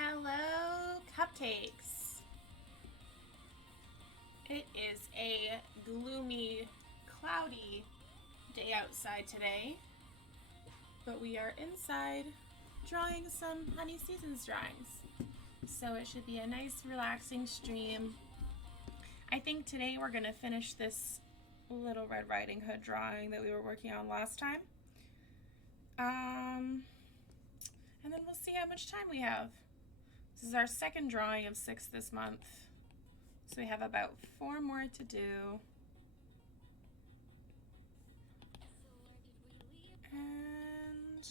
Hello, cupcakes. It is a gloomy, cloudy day outside today, but we are inside drawing some Honey Seasons drawings. So it should be a nice, relaxing stream. I think today we're going to finish this Little Red Riding Hood drawing that we were working on last time. And then we'll see how much time we have. This is our second drawing of 6 this month. So we have about 4 more to do. And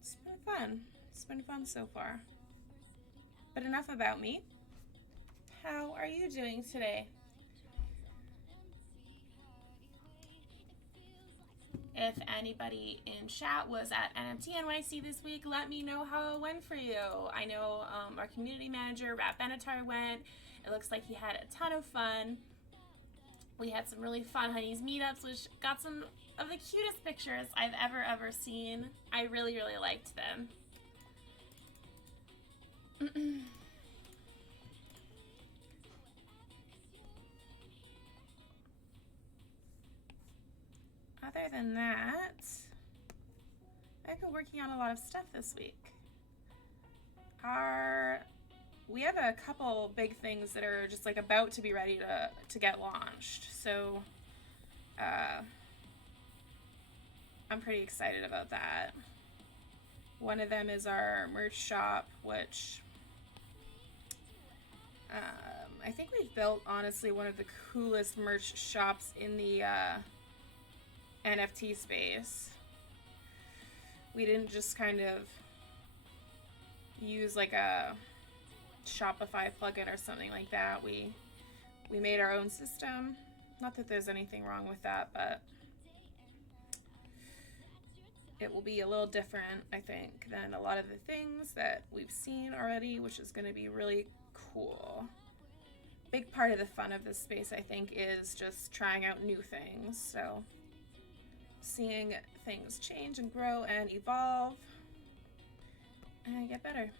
it's been fun. It's been fun so far. But enough about me. How are you doing today? If anybody in chat was at NFT NYC this week, let me know how it went for you. I know our community manager, Rat Benatar, went. It looks like he had a ton of fun. We had some really fun Honeys meetups, which got some of the cutest pictures I've ever seen. I really liked them. Other than that, I've been working on a lot of stuff this week. We have a couple big things that are just like about to be ready to get launched. So I'm pretty excited about that. One of them is our merch shop, which I think we've built, honestly, one of the coolest merch shops in the NFT space. We didn't just kind of use like a Shopify plugin or something like that. We made our own system. Not that there's anything wrong with that, but it will be a little different, I think, than a lot of the things that we've seen already, which is going to be really cool. Big part of the fun of this space, I think, is just trying out new things. So seeing things change and grow and evolve and get better.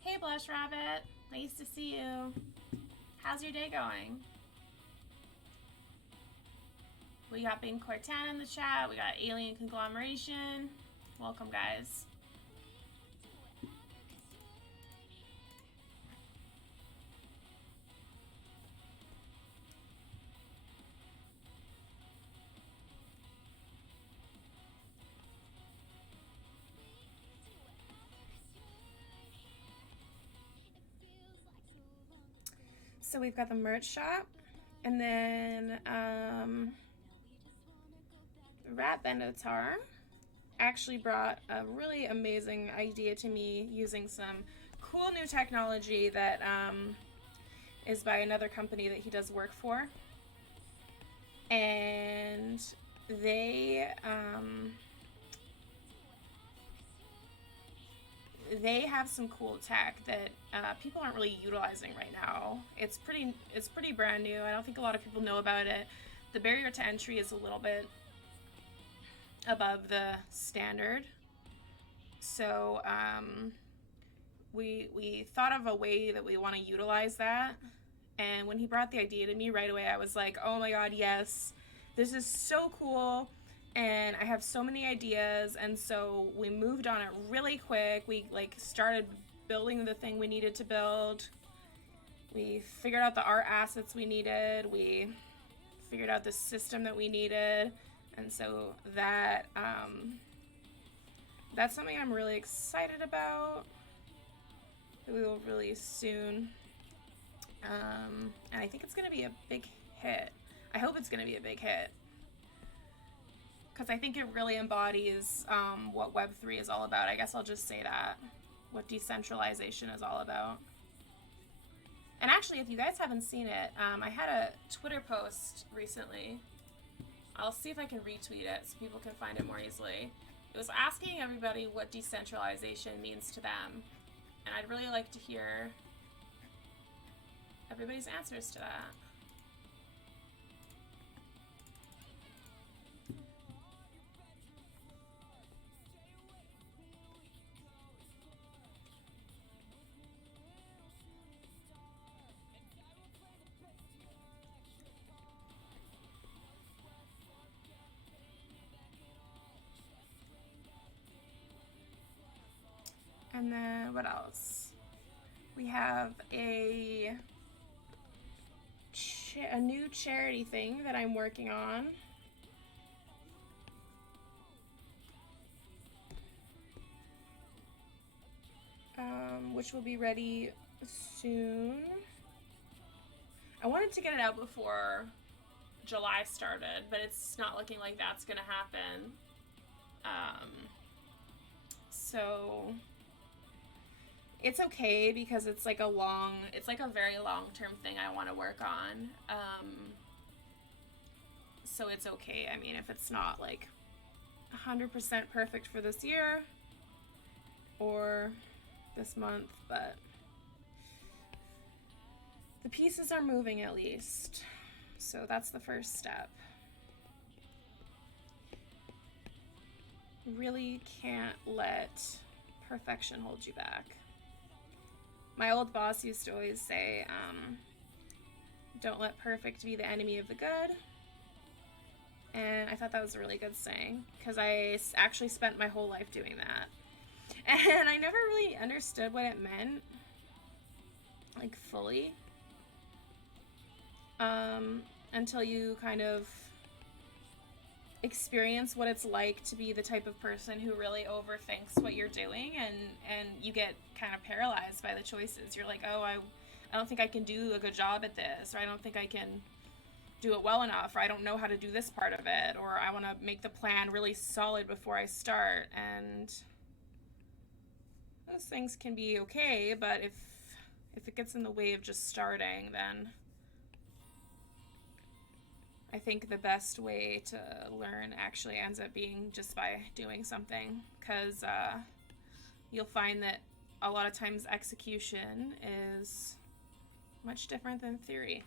Hey Blush Rabbit, nice to see you. How's your day going? We got Bing Cortana in the chat. We got Alien Conglomeration. Welcome, guys. So we've got the merch shop, and then Rat Benatar actually brought a really amazing idea to me using some cool new technology that is by another company that he does work for. And they have some cool tech that people aren't really utilizing right now. It's pretty brand new. I don't think a lot of people know about it. The barrier to entry is a little bit above the standard. So we thought of a way that we want to utilize that. And when he brought the idea to me right away, I was like, oh my God, yes, this is so cool. And I have so many ideas. And so we moved on it really quick. We started building the thing we needed to build. We figured out the art assets we needed. We figured out the system that we needed. And so that's something I'm really excited about that we will release soon. And I think it's going to be a big hit. I hope it's going to be a big hit, because I think it really embodies what Web3 is all about. I guess I'll just say that, what decentralization is all about. And actually, if you guys haven't seen it, I had a Twitter post recently. I'll see if I can retweet it so people can find it more easily. It was asking everybody what decentralization means to them. And I'd really like to hear everybody's answers to that. And then what else? We have a new charity thing that I'm working on. Which will be ready soon. I wanted to get it out before July started, but it's not looking like that's gonna happen. So it's okay, because it's like a very long-term thing I want to work on. So it's okay. I mean, if it's not like 100% perfect for this year or this month, but the pieces are moving at least. So that's the first step. Really can't let perfection hold you back. My old boss used to always say, don't let perfect be the enemy of the good. And I thought that was a really good saying, because I actually spent my whole life doing that. And I never really understood what it meant, like fully, until you kind of experience what it's like to be the type of person who really overthinks what you're doing, and you get kind of paralyzed by the choices. You're like, oh, I don't think I can do a good job at this, or I don't think I can do it well enough, or I don't know how to do this part of it, or I want to make the plan really solid before I start. And those things can be okay, but if it gets in the way of just starting, then I think the best way to learn actually ends up being just by doing something, because you'll find that a lot of times execution is much different than theory.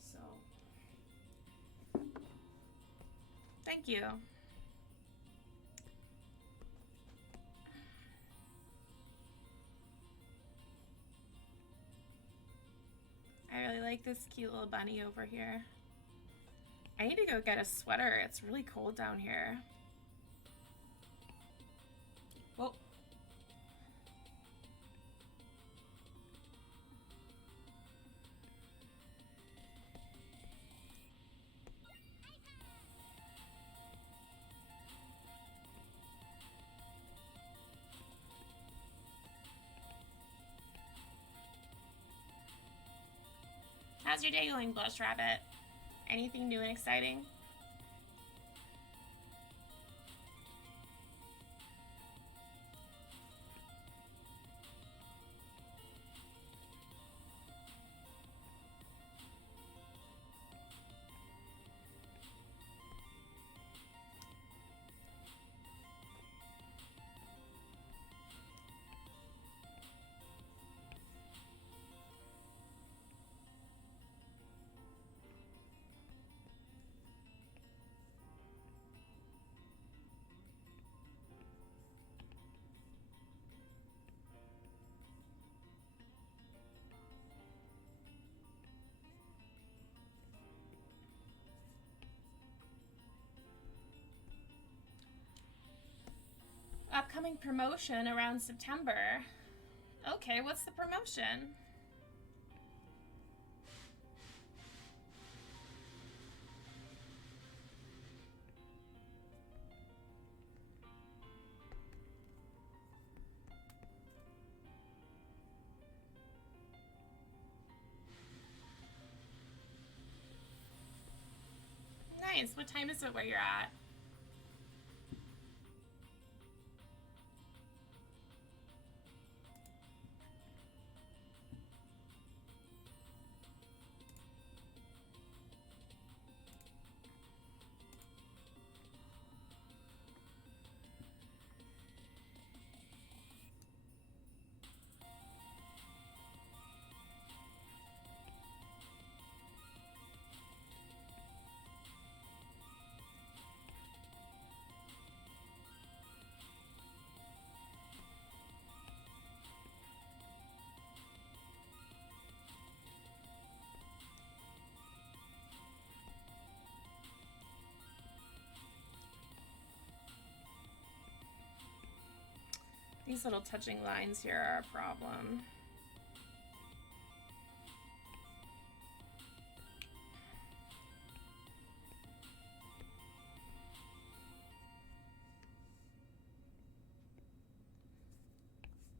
So, thank you. take this cute little bunny over here. I need to go get a sweater. It's really cold down here. Whoa. How's your day going, Blush Rabbit? Anything new and exciting? Upcoming promotion around September. Okay, what's the promotion? Nice. What time is it where you're at? These little touching lines here are a problem.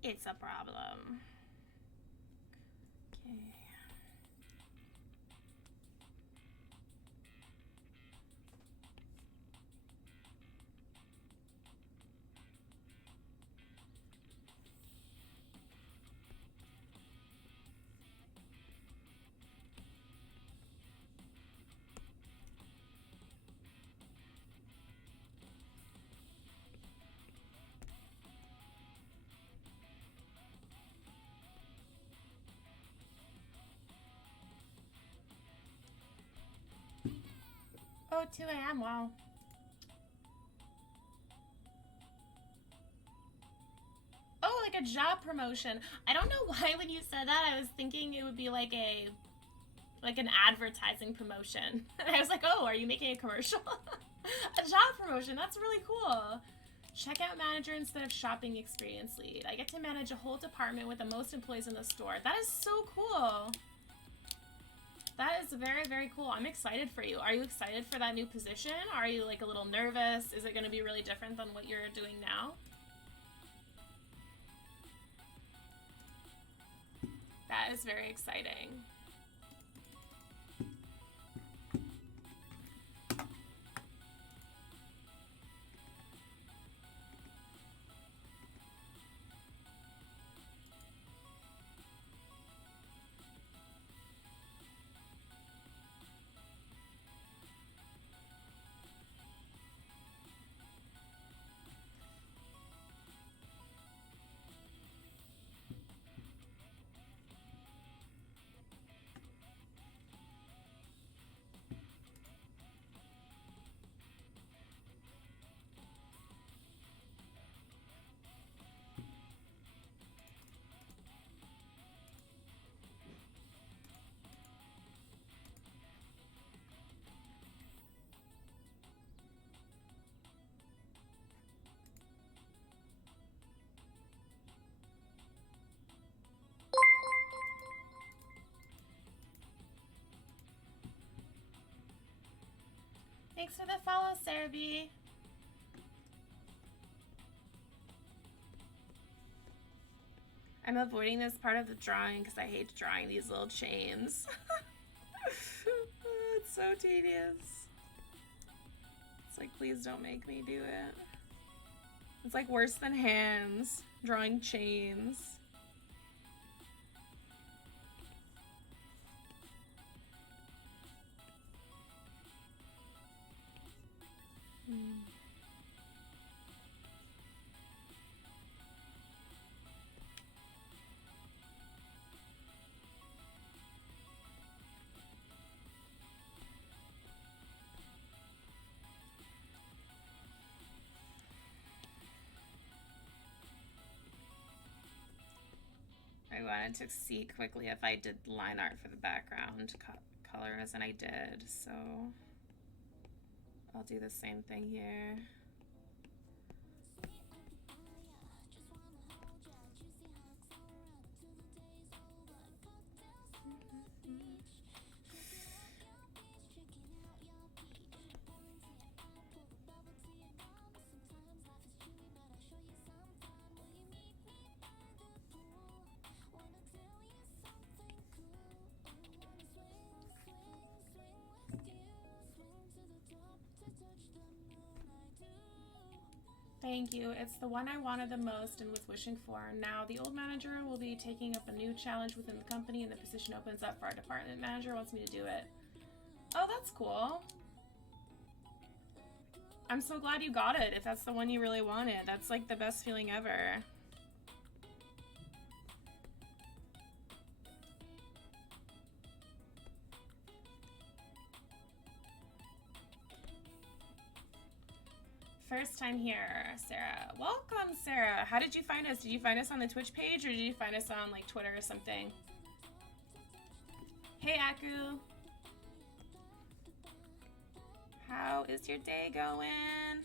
It's a problem. Okay. Oh, 2 a.m. Wow. Oh, like a job promotion. I don't know why when you said that I was thinking it would be like an advertising promotion. And I was like, oh, are you making a commercial? A job promotion. That's really cool. Checkout manager instead of shopping experience lead. I get to manage a whole department with the most employees in the store. That is so cool. That is very, very cool. I'm excited for you. Are you excited for that new position? Are you like a little nervous? Is it going to be really different than what you're doing now? That is very exciting. Thanks for the follow, Sarah B. I'm avoiding this part of the drawing because I hate drawing these little chains. It's so tedious. It's like, please don't make me do it. It's like worse than hands, drawing chains. I wanted to see quickly if I did line art for the background colors, and I did, so I'll do the same thing here. Thank you. It's the one I wanted the most and was wishing for. Now, the old manager will be taking up a new challenge within the company, and the position opens up for our department manager wants me to do it. Oh, that's cool. I'm so glad you got it, if that's the one you really wanted. That's like the best feeling ever. First time here, Sarah. Welcome, Sarah. How did you find us? Did you find us on the Twitch page, or did you find us on like Twitter or something? Hey, Aku. How is your day going?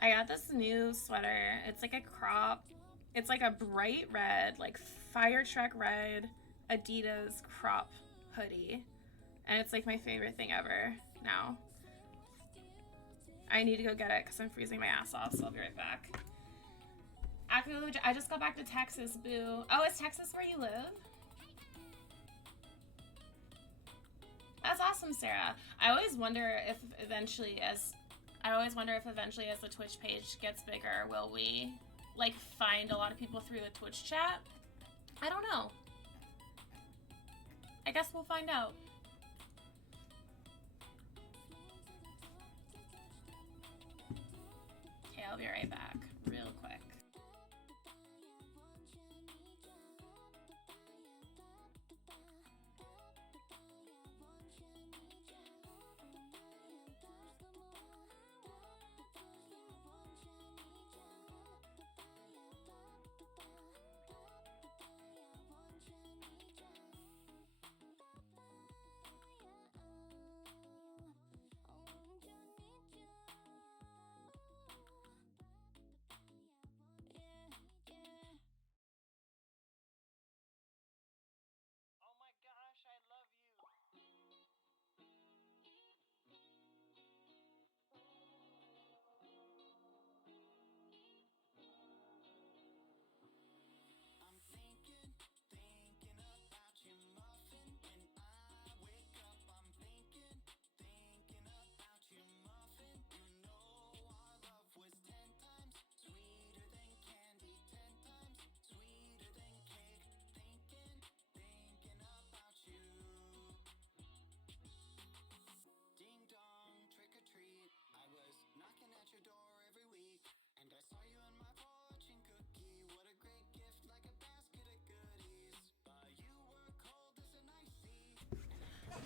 I got this new sweater. It's like a crop. It's like a bright red, like fire truck red Adidas crop hoodie. And it's like my favorite thing ever now. I need to go get it because I'm freezing my ass off, so I'll be right back. Aku, I just got back to Texas, boo. Oh, is Texas where you live? That's awesome, Sarah. I always wonder if eventually as the Twitch page gets bigger, will we like find a lot of people through the Twitch chat? I don't know. I guess we'll find out. Okay, I'll be right back real quick.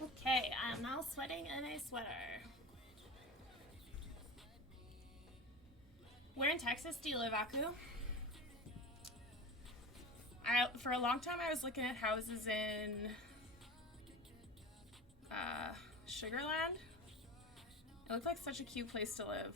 Okay, I'm now sweating in a sweater. Where in Texas do you live, Aku? For a long time I was looking at houses in Sugarland. It looked like such a cute place to live.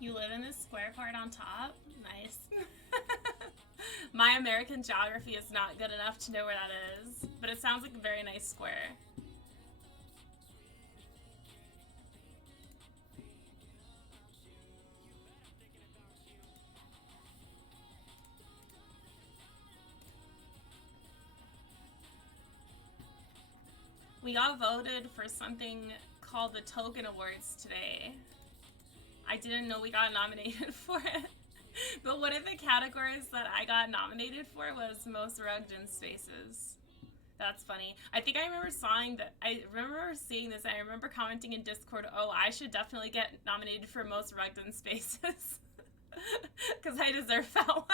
You live in this square part on top? Nice. My American geography is not good enough to know where that is, but it sounds like a very nice square. We got voted for something called the Token Awards today. I didn't know we got nominated for it. But one of the categories that I got nominated for was most rugged in spaces. That's funny. I think I remember seeing this. I remember commenting in Discord, oh, I should definitely get nominated for most rugged in spaces. Because I deserve that one.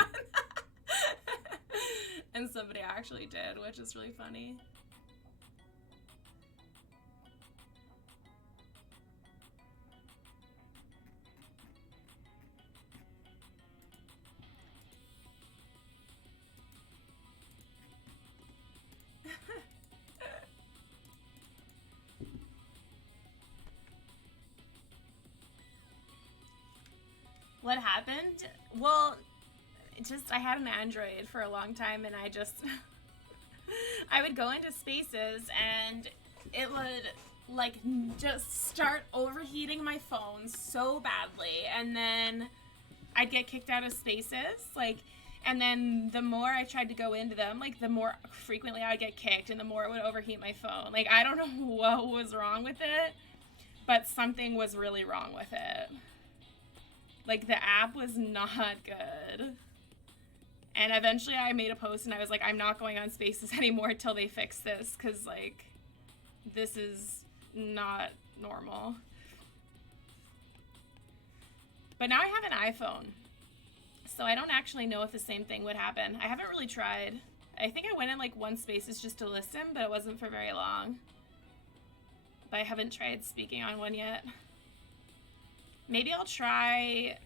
And somebody actually did, which is really funny. What happened? Well, I had an Android for a long time, and I would go into spaces, and it would just start overheating my phone so badly, and then I'd get kicked out of spaces, and then the more I tried to go into them, the more frequently I would get kicked, and the more it would overheat my phone. I don't know what was wrong with it, but something was really wrong with it. The app was not good. And eventually I made a post and I was like, I'm not going on spaces anymore until they fix this, because, this is not normal. But now I have an iPhone, so I don't actually know if the same thing would happen. I haven't really tried. I think I went in, one spaces just to listen, but it wasn't for very long. But I haven't tried speaking on one yet. Maybe I'll try.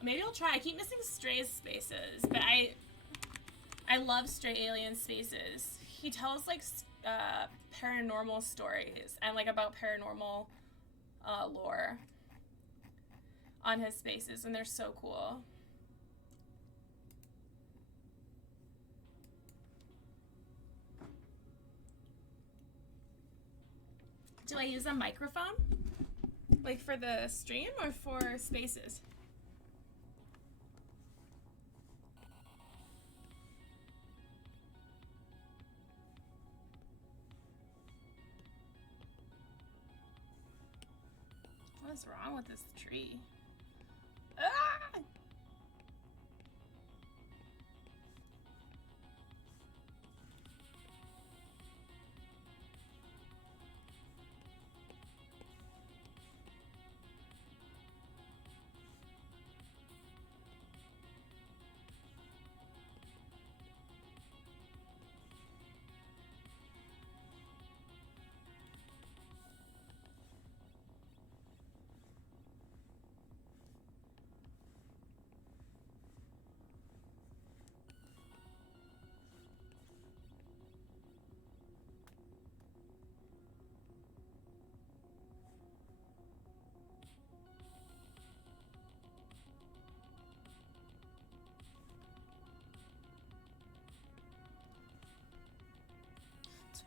I keep missing Stray spaces, but I love Stray Alien spaces. He tells paranormal stories and about paranormal lore on his spaces, and they're so cool. Do I use a microphone? For the stream or for spaces? What is wrong with this tree? Ah!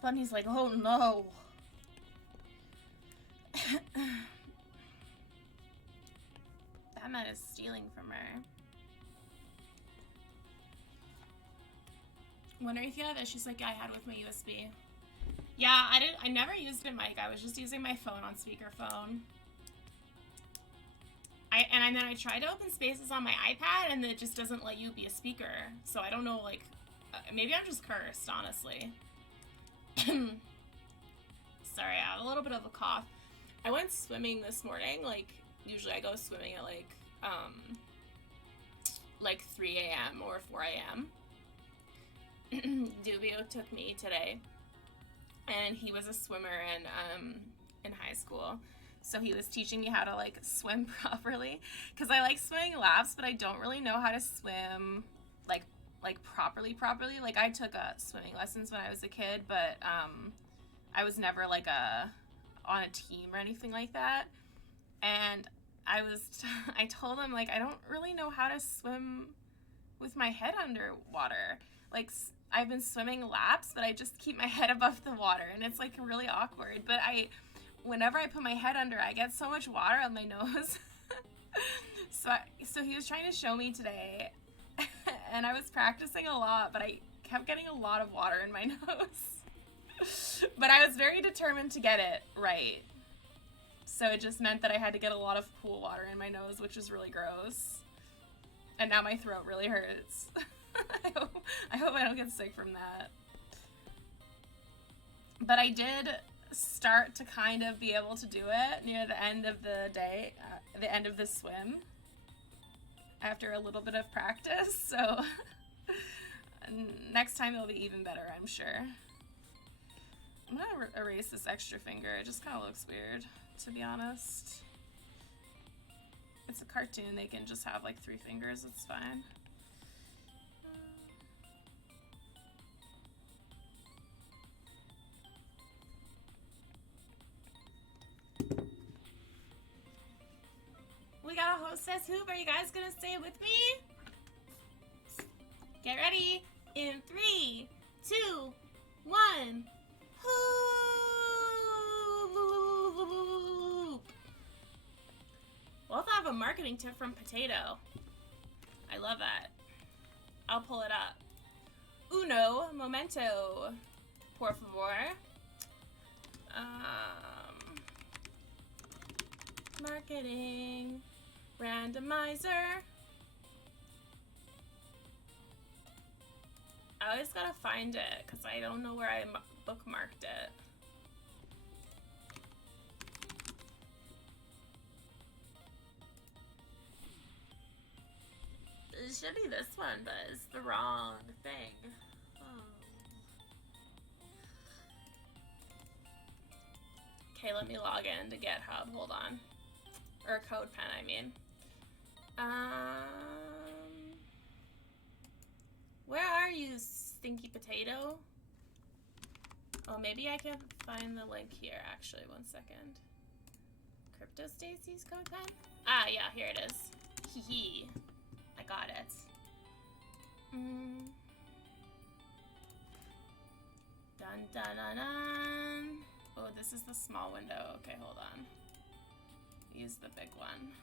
Bunny's like, oh no. Batman is stealing from her. Wondering if you have issues like I had with my USB. Yeah, I never used a mic. I was just using my phone on speakerphone. And then I tried to open spaces on my iPad and it just doesn't let you be a speaker. So I don't know, like, maybe I'm just cursed, honestly. Sorry, I have a little bit of a cough. I went swimming this morning. Like, usually I go swimming at like 3 a.m. or 4 a.m. Dubio took me today, and he was a swimmer in high school. So he was teaching me how to like swim properly, because I like swimming laps, but I don't really know how to swim like properly. Like, I took swimming lessons when I was a kid, but I was never like on a team or anything like that. And I told him, like, I don't really know how to swim with my head underwater. Like, I've been swimming laps, but I just keep my head above the water, and it's like really awkward. But whenever I put my head under, I get so much water on my nose. So he was trying to show me today, and I was practicing a lot, but I kept getting a lot of water in my nose. But I was very determined to get it right. So it just meant that I had to get a lot of pool water in my nose, which is really gross. And now my throat really hurts. I hope I don't get sick from that. But I did start to kind of be able to do it near the end of the day, the end of the swim, after a little bit of practice. So next time it'll be even better, I'm sure. I'm gonna erase this extra finger. It just kind of looks weird, to be honest. It's a cartoon. They can just have like 3 fingers. It's fine. We got a hostess hoop. Are you guys gonna say it with me? Get ready. In 3, 2, 1. Hoop. We'll also have a marketing tip from Potato. I love that. I'll pull it up. Uno momento, por favor. Marketing randomizer. I always gotta find it because I don't know where I bookmarked it. It should be this one, but it's the wrong thing. Oh. Okay, let me log in to GitHub. Hold on. Or CodePen, I mean. Where are you, Stinky Potato? Oh, maybe I can find the link here, actually. 1 second. Crypto Stacy's CodePen? Ah, yeah, here it is. Hee hee. I got it. Dun dun dun dun. Oh, this is the small window. Okay, hold on. Use the big one.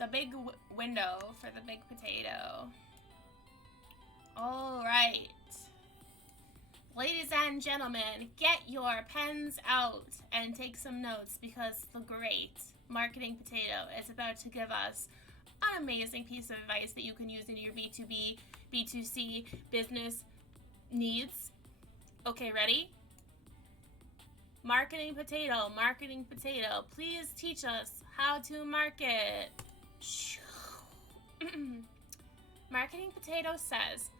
The big window for the big potato. All right. Ladies and gentlemen, get your pens out and take some notes because the great Marketing Potato is about to give us an amazing piece of advice that you can use in your B2B, B2C business needs. Okay, ready? Marketing Potato, please teach us how to market. Marketing Potato says,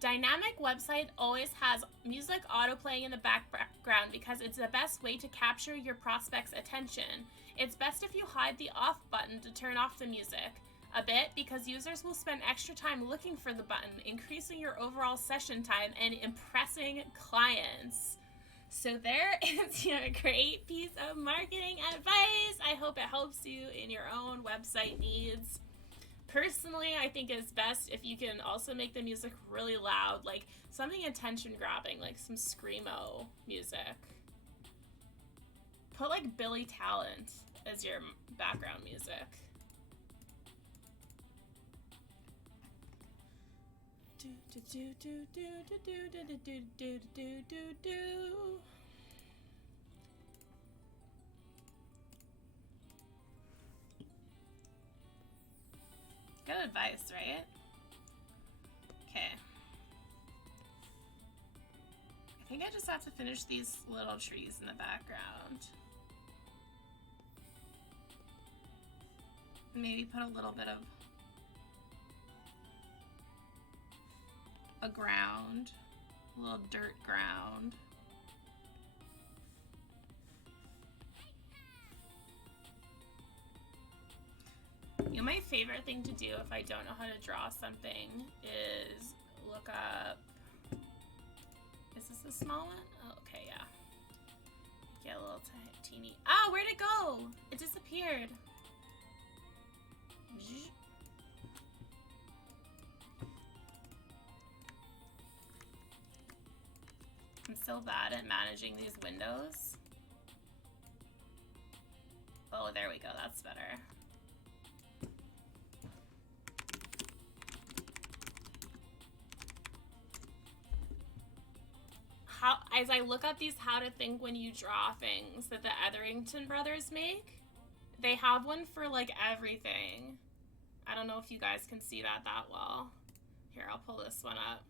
dynamic website always has music auto-playing in the background because it's the best way to capture your prospect's attention. It's best if you hide the off button to turn off the music a bit because users will spend extra time looking for the button, increasing your overall session time and impressing clients. So there is your great piece of marketing advice. I hope it helps you in your own website needs. Personally, I think it's best if you can also make the music really loud, like something attention grabbing, like some screamo music. Put like Billy Talent as your background music. Good advice, right? Okay. I think I just have to finish these little trees in the background. Maybe put a little bit of a ground, a little dirt ground. You know, my favorite thing to do if I don't know how to draw something is look up. Is this a small one? Oh, okay, yeah. Get a little teeny. Ah, where'd it go? It disappeared. I'm so bad at managing these windows. Oh, there we go. That's better. As I look up these how to think when you draw things that the Etherington brothers make, they have one for like everything. I don't know if you guys can see that well. Here, I'll pull this one up.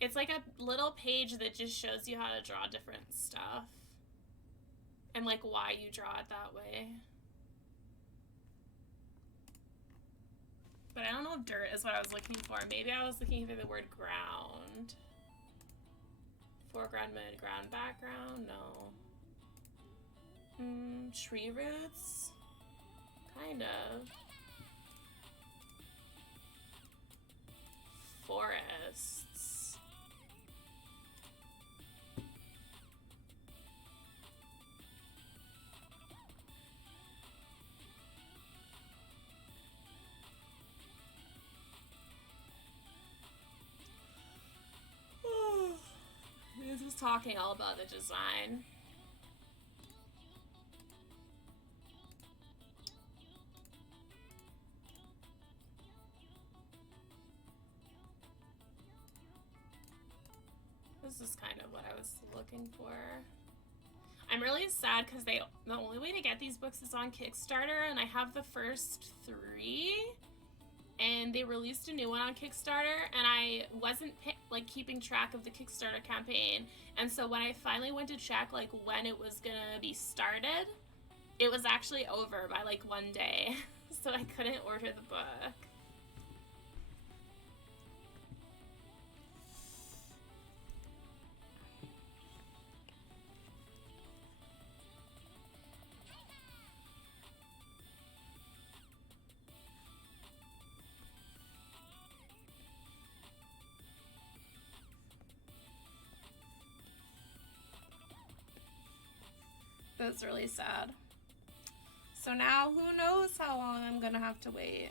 It's like a little page that just shows you how to draw different stuff and like why you draw it that way. But I don't know if dirt is what I was looking for. Maybe I was looking for the word ground. Foreground, midground, background? No. Tree roots? Kind of. Forests. This is talking all about the design. This is kind of what I was looking for. I'm really sad because the only way to get these books is on Kickstarter, and I have the first 3. And they released a new one on Kickstarter, and I wasn't like keeping track of the Kickstarter campaign. And so when I finally went to check like when it was gonna be started, it was actually over by like one day. So I couldn't order the book. That's really sad. So now who knows how long I'm gonna have to wait.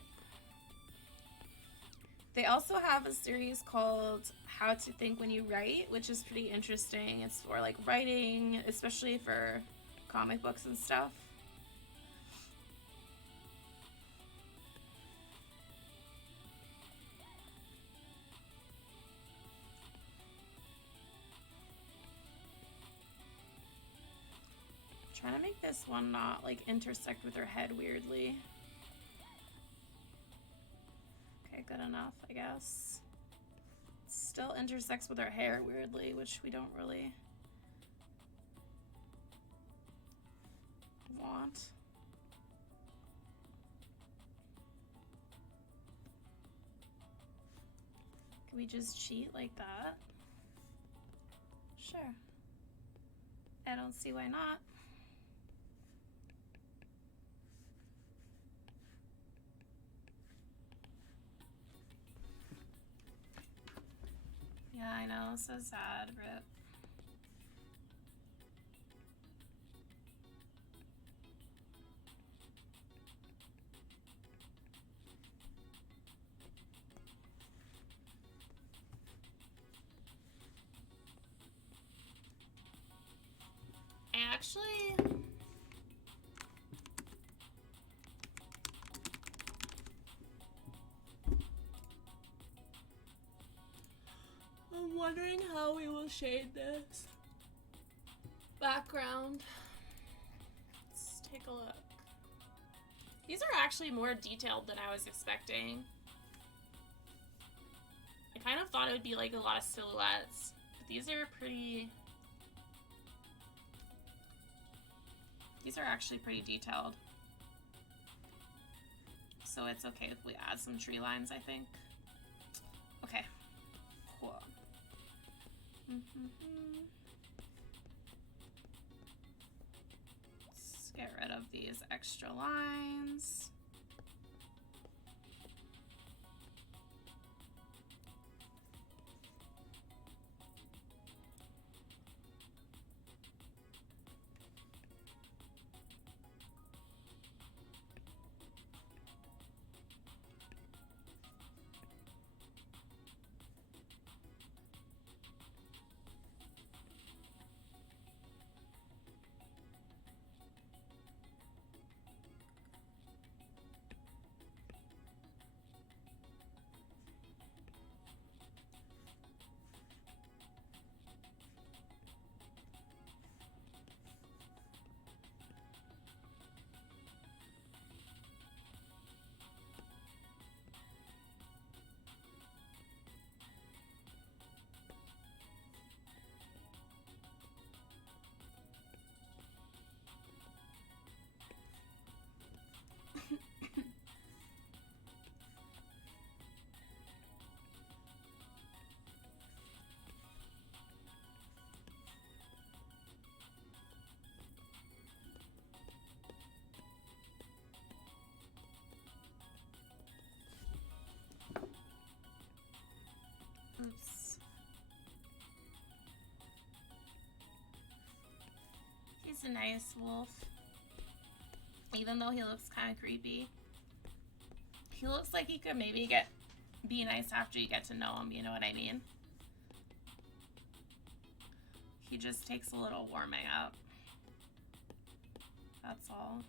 They also have a series called How to Think When You Write, which is pretty interesting. It's for like writing, especially for comic books and stuff. kind of make this one not like intersect with her head weirdly. Okay, good enough, I guess. Still intersects with her hair weirdly, which we don't really want. Can we just cheat like that? Sure. I don't see why not. Yeah, I know, so sad, Rip. I'm wondering how we will shade this background. Let's take a look. These are actually more detailed than I was expecting. I kind of thought it would be like a lot of silhouettes, but these are pretty... These are actually pretty detailed. So it's okay if we add some tree lines, I think. Okay, cool. Let's get rid of these extra lines. Oops. He's a nice wolf. Even though he looks kind of creepy. He looks like he could maybe be nice after you get to know him, you know what I mean? He just takes a little warming up. That's all.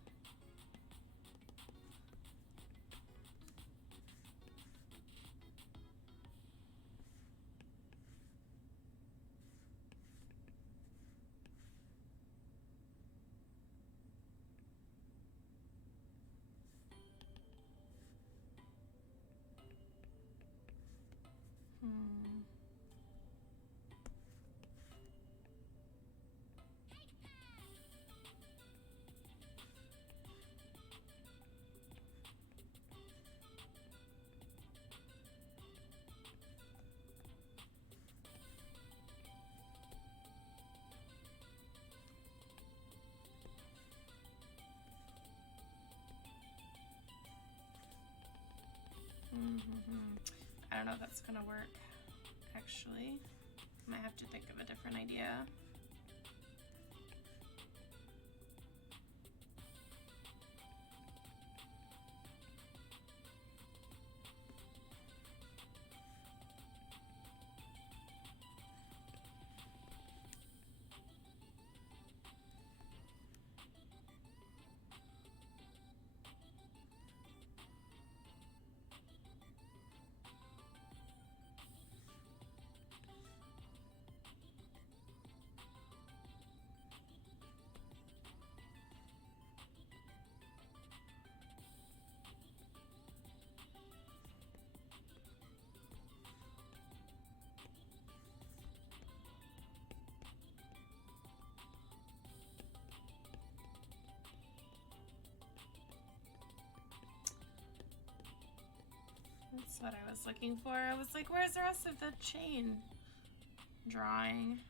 I don't know if that's gonna work, actually. Might have to think of a different idea. what I was looking for. I was like, where's the rest of the chain drawing?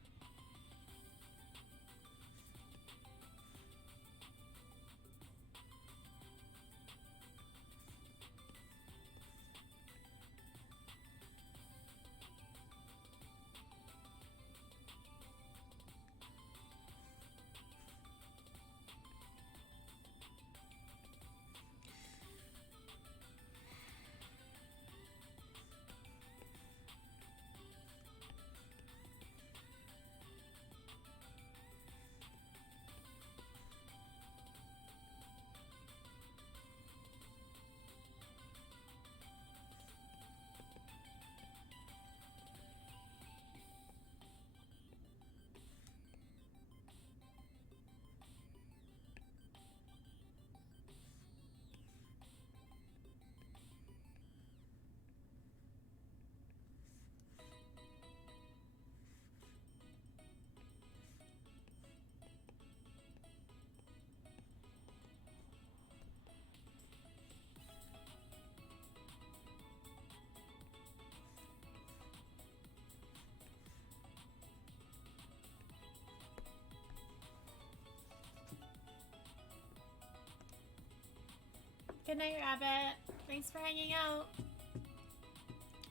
Good night, Rabbit. Thanks for hanging out.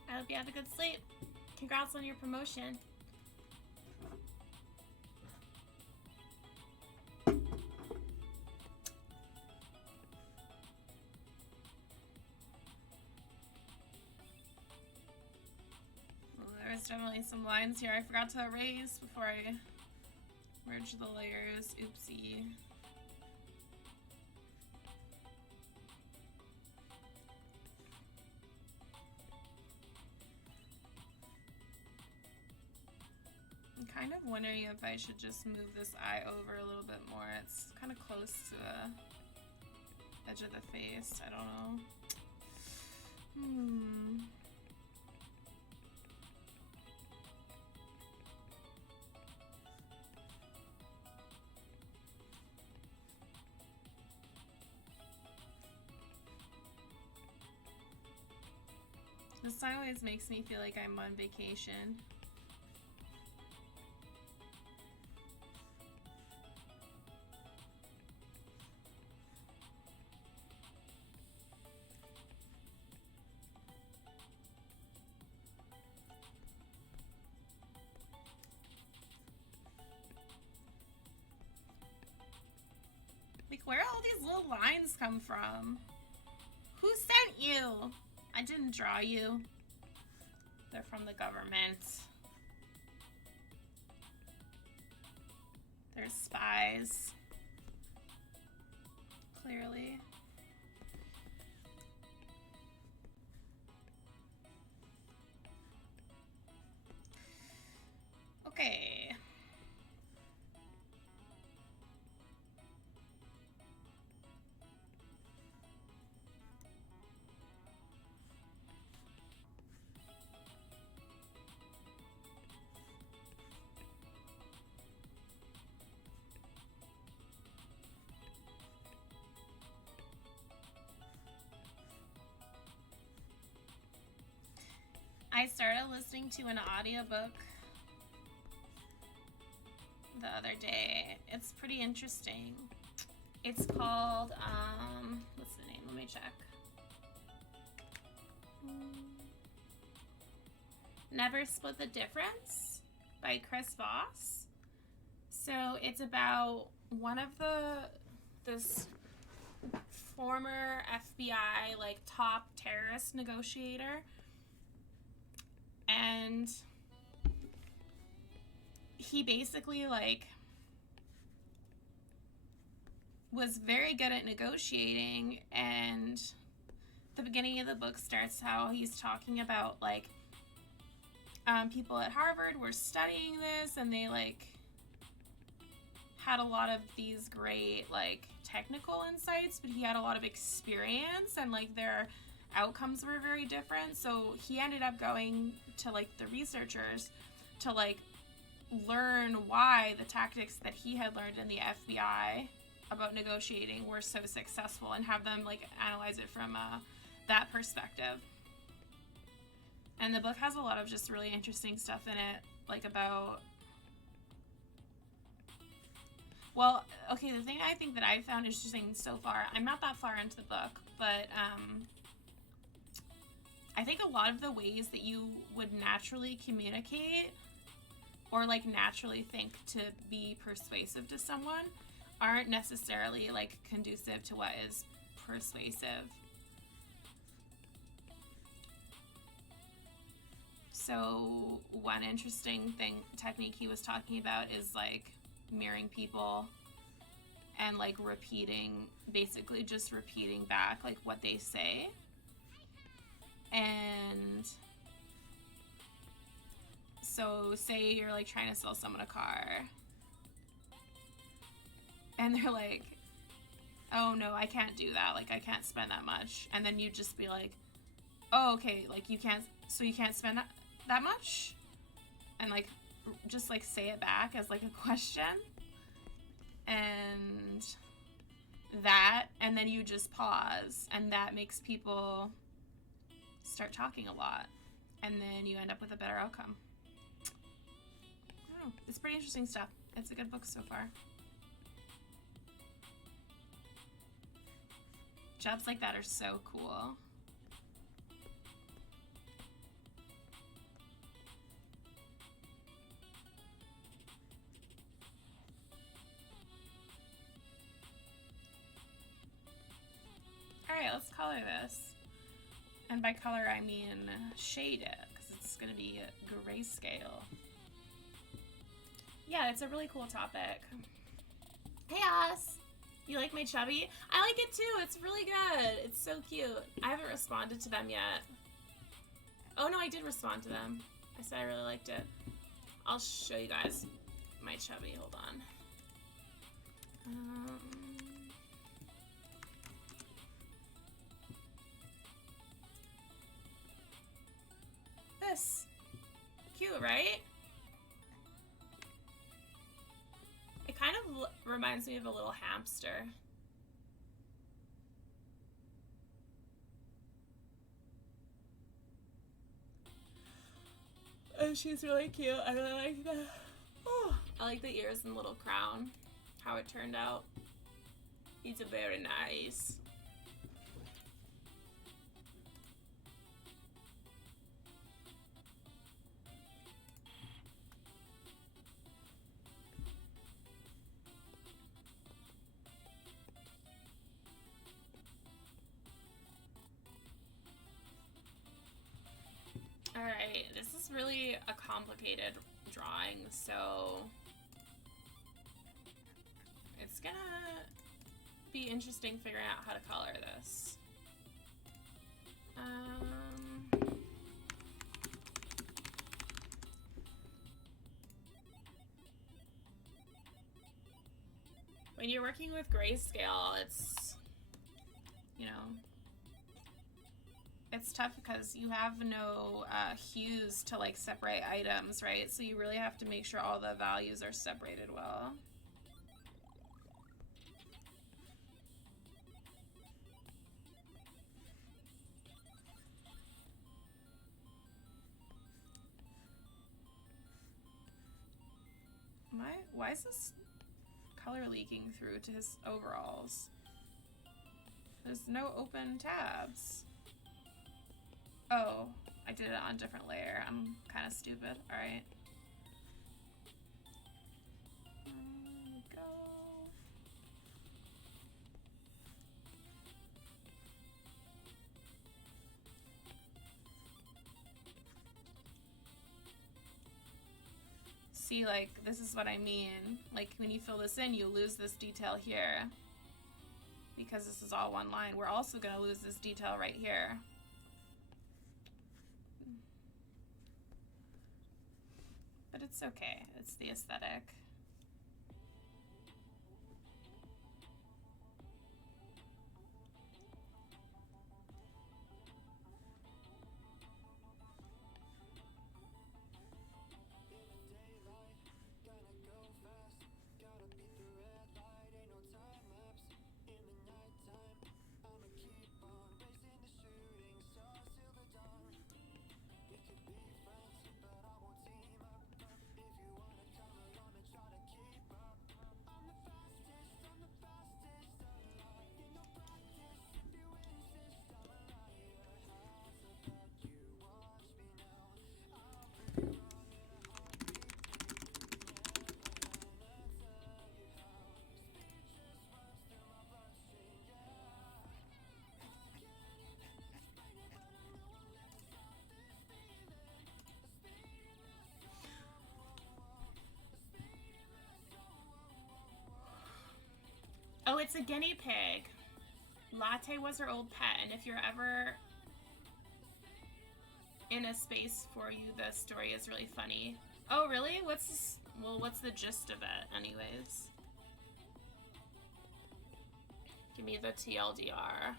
I hope you have a good sleep. Congrats on your promotion. Well, there's definitely some lines here I forgot to erase before I merge the layers. Oopsie. I'm kind of wondering if I should just move this eye over a little bit more. It's kind of close to the edge of the face. I don't know. This always makes me feel like I'm on vacation. Like, where all these little lines come from? Who sent you? I didn't draw you. They're from the government. They're spies. Clearly. Okay. I started listening to an audiobook the other day. It's pretty interesting. It's called, what's the name? Let me check. Never Split the Difference by Chris Voss. So it's about one of this former FBI, like, top terrorist negotiator. And he basically, like, was very good at negotiating, and the beginning of the book starts how he's talking about, like, people at Harvard were studying this, and they, like, had a lot of these great, like, technical insights, but he had a lot of experience, and, like, their outcomes were very different. So he ended up going to, like, the researchers to, like, learn why the tactics that he had learned in the FBI about negotiating were so successful, and have them, like, analyze it from that perspective. And the book has a lot of just really interesting stuff in it, like about... Well, okay, the thing I think that I found interesting so far, I'm not that far into the book, but I think a lot of the ways that you would naturally communicate or like naturally think to be persuasive to someone aren't necessarily like conducive to what is persuasive. So one interesting technique he was talking about is like mirroring people and like basically just repeating back like what they say. And so say you're like trying to sell someone a car and they're like, oh no, I can't do that, like I can't spend that much, and then you just be like, oh okay, like you can't spend that much, and like just like say it back as like a question, and then you just pause, and that makes people start talking a lot, and then you end up with a better outcome. I don't know, it's pretty interesting stuff. It's a good book so far. Jobs like that are so cool. Alright, let's color this. And by color I mean shade it, because it's going to be grayscale. Yeah, it's a really cool topic. Hey Ass! You like my chubby? I like it too, it's really good. It's so cute. I haven't responded to them yet. Oh no, I did respond to them. I said I really liked it. I'll show you guys my chubby, hold on. This. Cute, right? It kind of reminds me of a little hamster. Oh, she's really cute. I really like that. Oh, I like the ears and little crown. How it turned out. It's very nice. Alright, this is really a complicated drawing, so it's gonna be interesting figuring out how to color this. When you're working with grayscale, it's, you know, it's tough because you have no hues to like separate items, right? So you really have to make sure all the values are separated well. Why is this color leaking through to his overalls? There's no open tabs. Oh, I did it on a different layer. I'm kind of stupid. Alright. There we go. See, like, this is what I mean. Like, when you fill this in, you lose this detail here. Because this is all one line. We're also going to lose this detail right here. But it's okay. It's the aesthetic. Oh, it's a guinea pig. Latte was her old pet, and if you're ever in a space for you, the story is really funny. Oh, really? What's the gist of it, anyways? Give me the TLDR.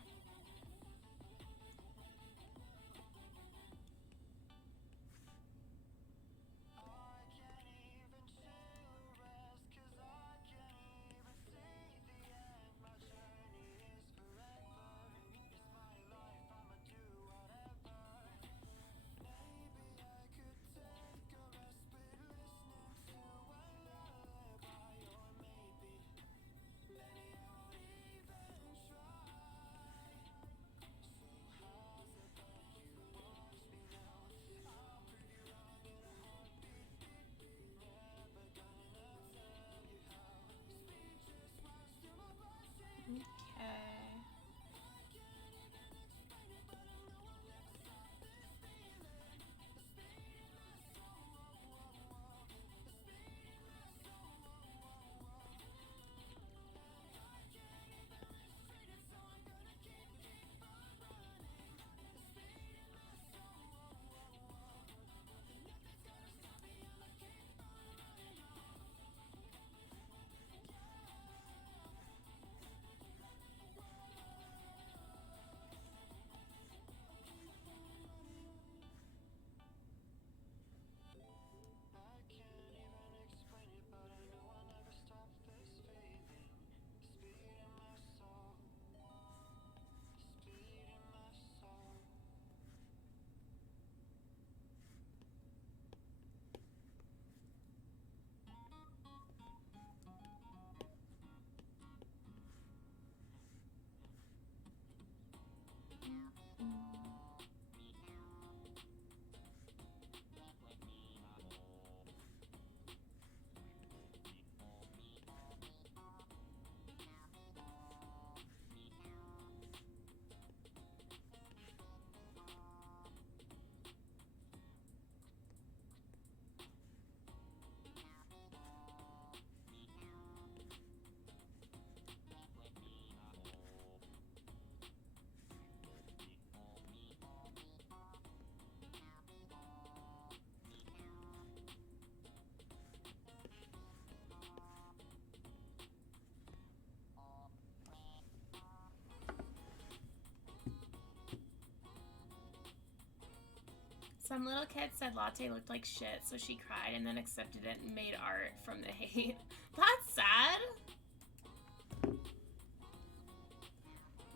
Some little kid said latte looked like shit, so she cried and then accepted it and made art from the hate. That's sad.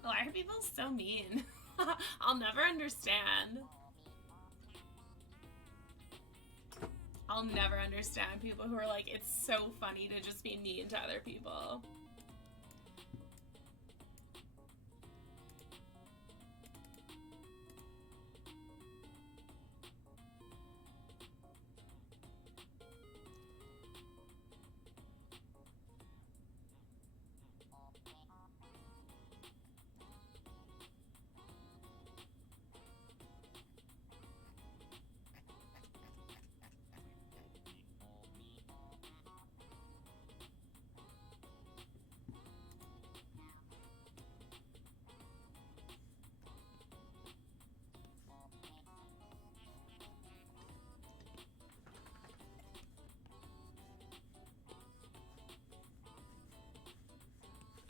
Why are people so mean? I'll never understand. I'll never understand people who are like, it's so funny to just be mean to other people.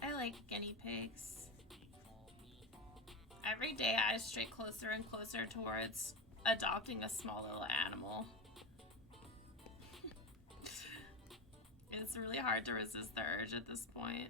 I like guinea pigs. Every day I stray closer and closer towards adopting a small little animal. It's really hard to resist the urge at this point.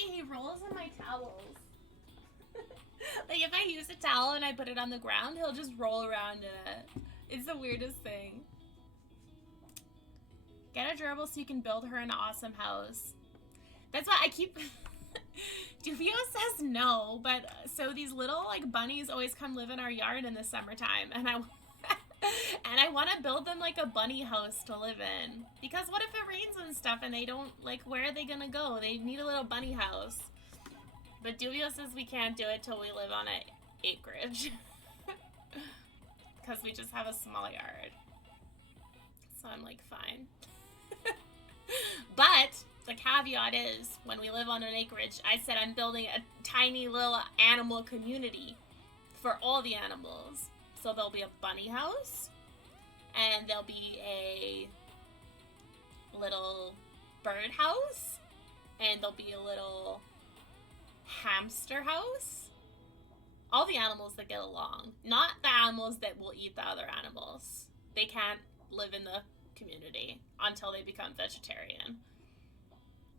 funny, he rolls in my towels. Like, if I use a towel and I put it on the ground, he'll just roll around in it. It's the weirdest thing. Get a gerbil so you can build her an awesome house. That's why I keep... Duvio says no, but so these little, like, bunnies always come live in our yard in the summertime, and I want to build them, like, a bunny house to live in. Because what if it rains and stuff and they don't, like, where are they gonna go? They need a little bunny house. But Duvio says we can't do it till we live on an acreage. Because we just have a small yard. So I'm like, fine. But the caveat is, when we live on an acreage, I said I'm building a tiny little animal community for all the animals. So there'll be a bunny house, and there'll be a little bird house, and there'll be a little hamster house. All the animals that get along. Not the animals that will eat the other animals. They can't live in the community until they become vegetarian.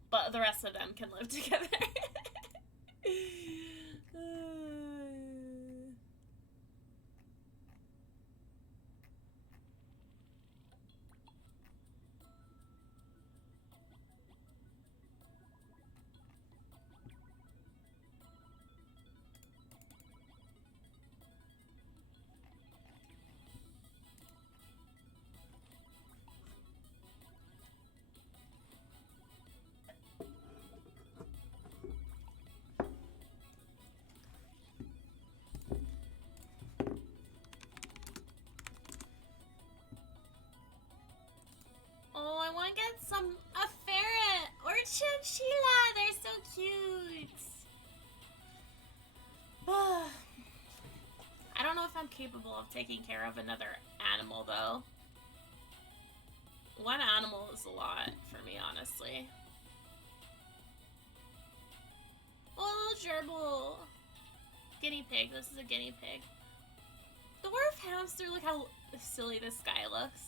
But the rest of them can live together. Oh, I want to get a ferret or a chinchilla. They're so cute. I don't know if I'm capable of taking care of another animal, though. One animal is a lot for me, honestly. Oh, gerbil. Guinea pig. This is a guinea pig. Dwarf hamster. Look how silly this guy looks.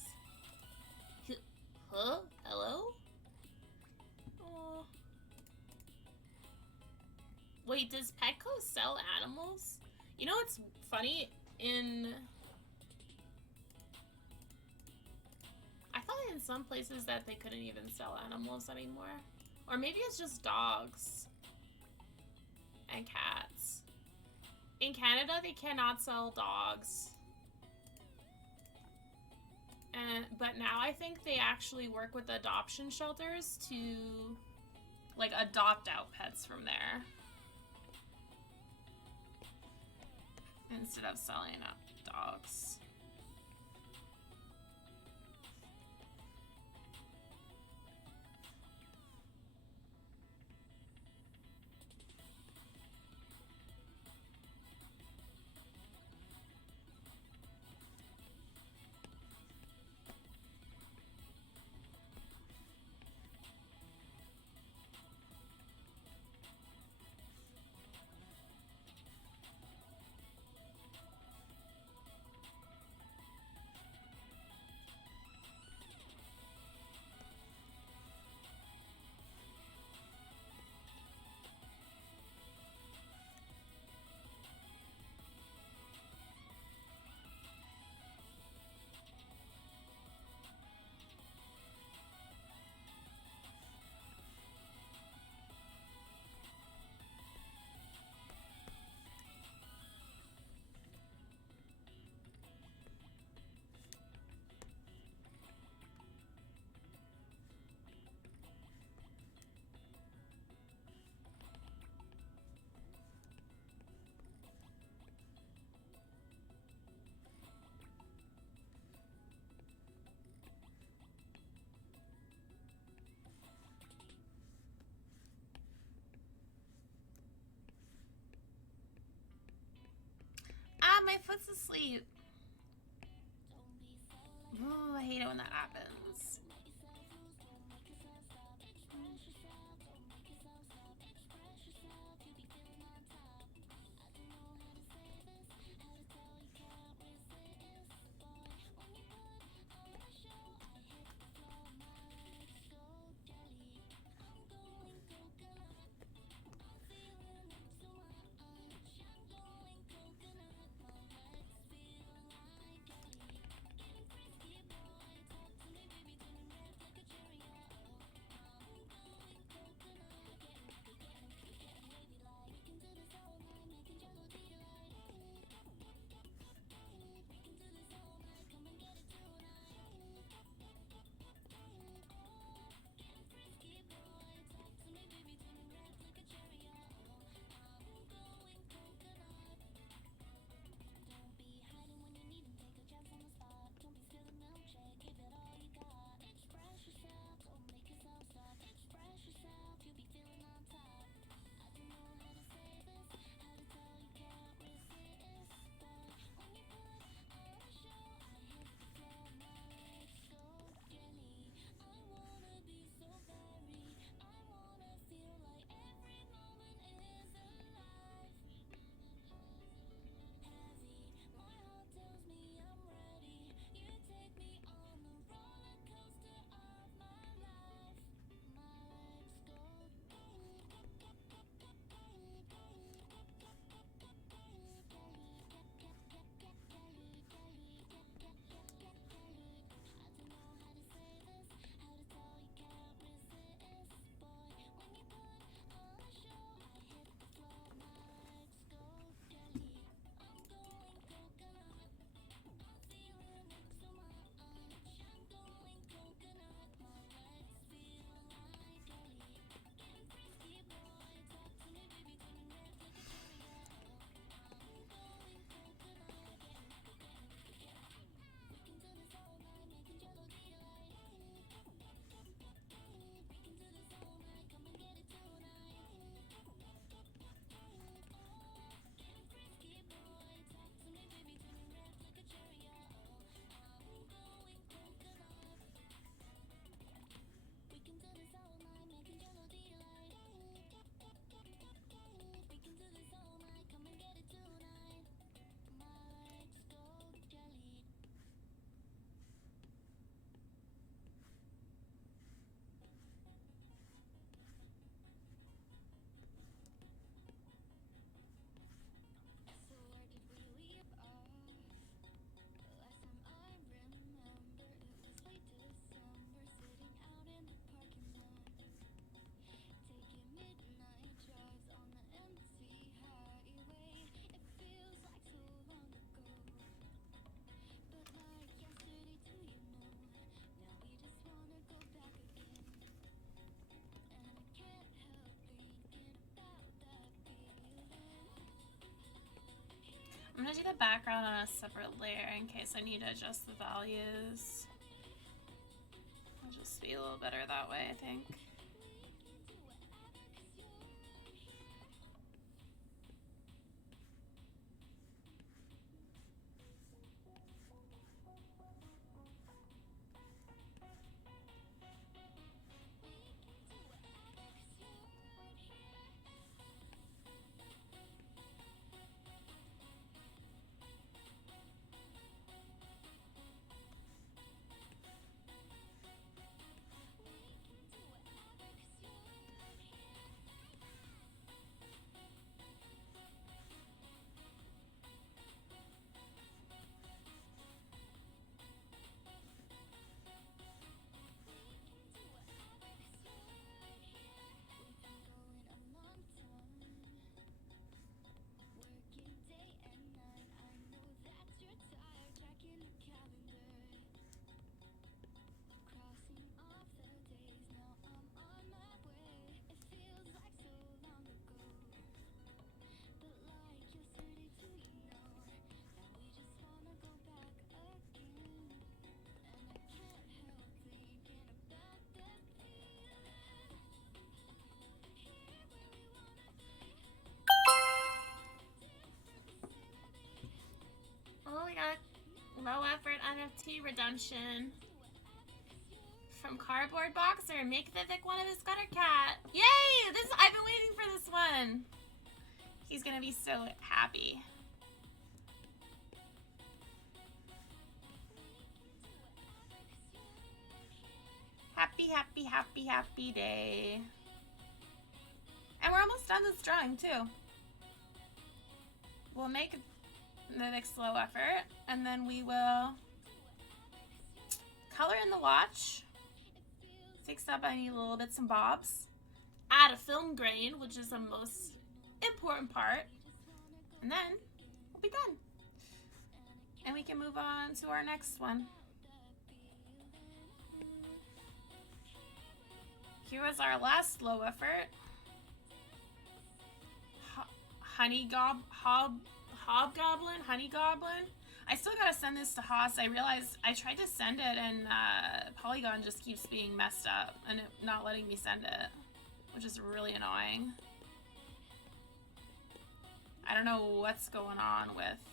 Huh? Hello? Oh. Wait, does Petco sell animals? You know what's funny? I thought in some places that they couldn't even sell animals anymore. Or maybe it's just dogs. And cats. In Canada, they cannot sell dogs. But now I think they actually work with adoption shelters to, like, adopt out pets from there. Instead of selling up dogs. Ah, my foot's asleep. Oh, I hate it when that happens. background on a separate layer in case I need to adjust the values. It'll just be a little better that way, I think. Oh, we got low effort NFT redemption from Cardboard Boxer. Make Vivek one of his gutter cat. Yay! I've been waiting for this one. He's gonna be so happy. Happy, happy, happy, happy day. And we're almost done this drawing too. We'll make Vivek's low effort, and then we will color in the watch, fix up any little bits and bobs, add a film grain, which is the most important part, and then we'll be done. And we can move on to our next one. Here was our last low effort. Hobgoblin, Honey Goblin. I still gotta send this to Haas. I realized I tried to send it and Polygon just keeps being messed up and not letting me send it, which is really annoying. I don't know what's going on with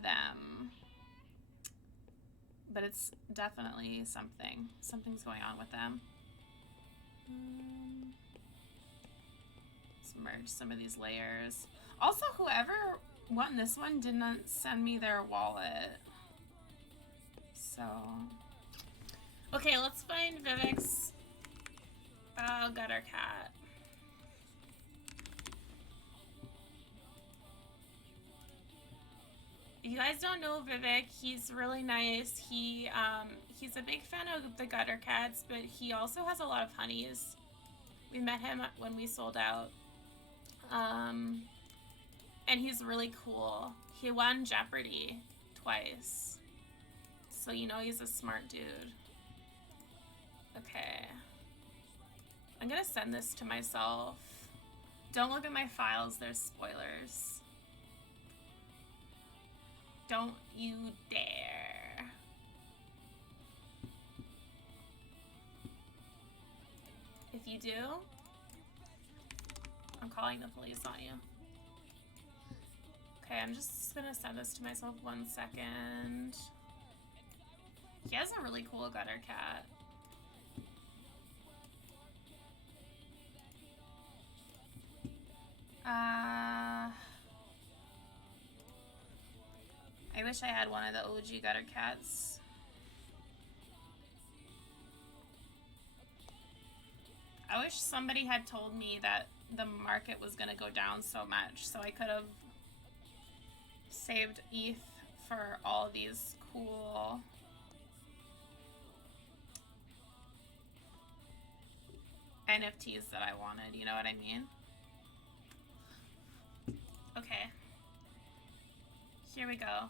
them, but it's definitely something. Something's going on with them. Let's merge some of these layers. Also, whoever won this one didn't send me their wallet. So, okay, let's find Vivek's gutter cat. If you guys don't know Vivek, he's really nice. He's a big fan of the gutter cats, but he also has a lot of honeys. We met him when we sold out. And he's really cool. He won Jeopardy twice. So you know he's a smart dude. Okay. I'm gonna send this to myself. Don't look at my files, there's spoilers. Don't you dare. If you do, I'm calling the police on you. Okay, I'm just gonna send this to myself 1 second. He has a really cool gutter cat. I wish I had one of the OG gutter cats. I wish somebody had told me that the market was gonna go down so much, so I could have saved ETH for all these cool NFTs that I wanted, you know what I mean? Okay. Here we go.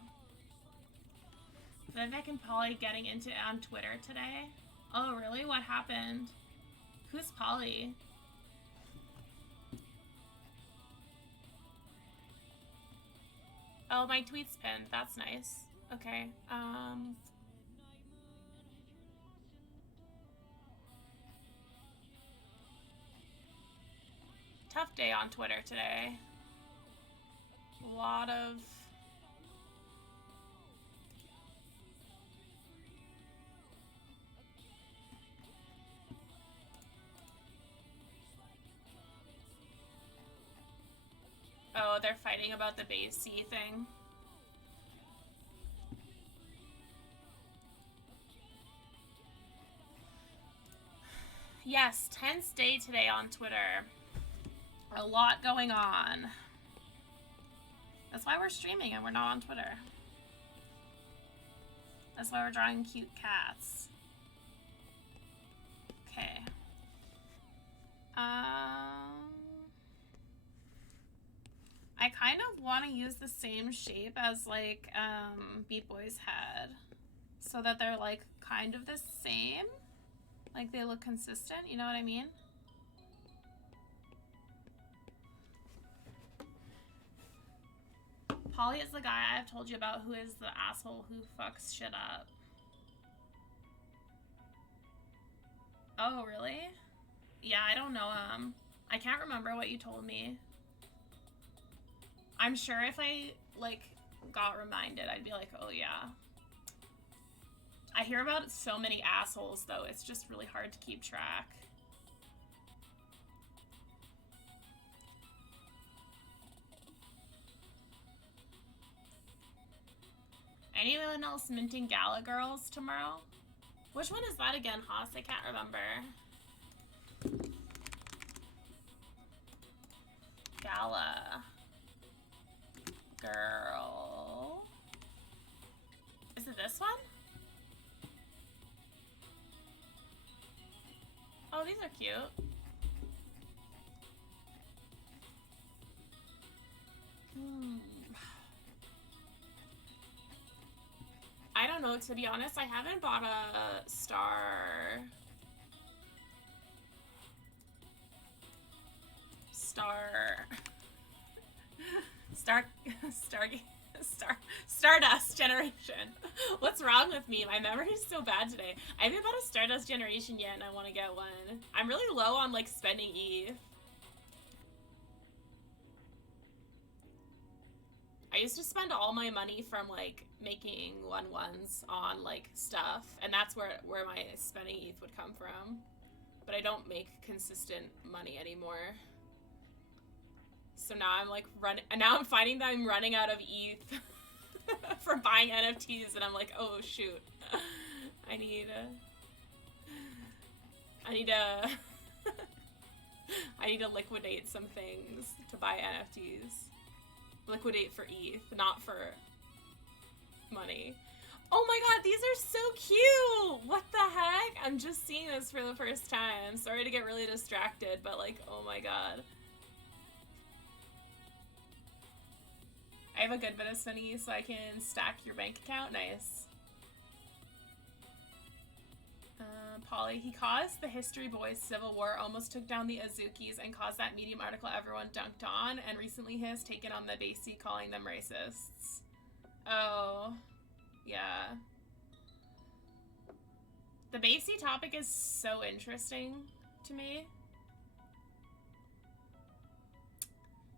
Vivek and Polly getting into it on Twitter today. Oh, really? What happened? Who's Polly? Oh, my tweet's pinned. That's nice. Okay. Tough day on Twitter today. A lot of... Oh, they're fighting about the base C thing. Yes, tense day today on Twitter. A lot going on. That's why we're streaming and we're not on Twitter. That's why we're drawing cute cats. Okay. I kind of want to use the same shape as like Beat Boy's head, so that they're like kind of the same, like they look consistent, you know what I mean? Polly is the guy I've told you about who is the asshole who fucks shit up. Oh, really? Yeah, I don't know him. I can't remember what you told me. I'm sure if I, like, got reminded, I'd be like, oh yeah. I hear about so many assholes, though. It's just really hard to keep track. Anyone else minting Gala Girls tomorrow? Which one is that again, Haas? I can't remember. Gala Girl. Is it this one? Oh, these are cute. I don't know, to be honest. I haven't bought a Stargate Stardust Generation. What's wrong with me? My memory's so bad today. I haven't bought a Stardust Generation yet, and I want to get one. I'm really low on like spending ETH. I used to spend all my money from like making 1-1s on like stuff, and that's where my spending ETH would come from. But I don't make consistent money anymore. So now I'm like now I'm finding that I'm running out of ETH for buying NFTs, and I'm like, oh shoot, I need to liquidate some things to buy NFTs. Liquidate for ETH, not for money. Oh my god, these are so cute! What the heck? I'm just seeing this for the first time. Sorry to get really distracted, but like, oh my god. I have a good bit of spending so I can stack your bank account. Nice. Polly, he caused the History Boys Civil War, almost took down the Azukis, and caused that Medium article everyone dunked on, and recently he has taken on the Basie, calling them racists. Oh. Yeah. The Basie topic is so interesting to me.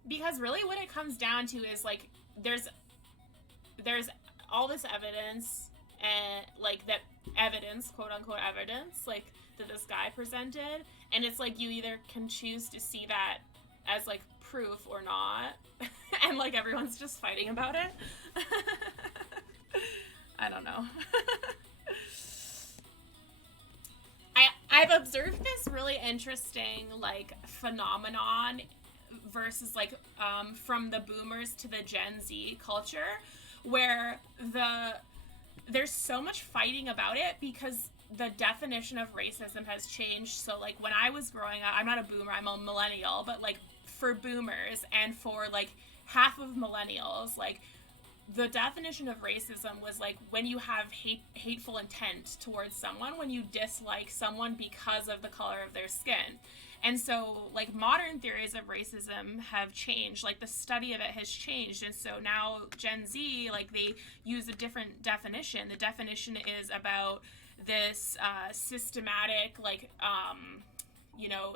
Because really what it comes down to is, like, there's all this evidence, and, like, that evidence, quote-unquote evidence, like, that this guy presented, and it's, like, you either can choose to see that as, like, proof or not, and, like, everyone's just fighting about it. I don't know. I've observed this really interesting, like, phenomenon versus, like, from the boomers to the Gen Z culture, where there's so much fighting about it because the definition of racism has changed. So, like, when I was growing up, I'm not a boomer, I'm a millennial, but, like, for boomers and for, like, half of millennials, like, the definition of racism was like when you have hateful intent towards someone, when you dislike someone because of the color of their skin. And so like modern theories of racism have changed, like the study of it has changed. And so now Gen Z, like they use a different definition. The definition is about this systematic like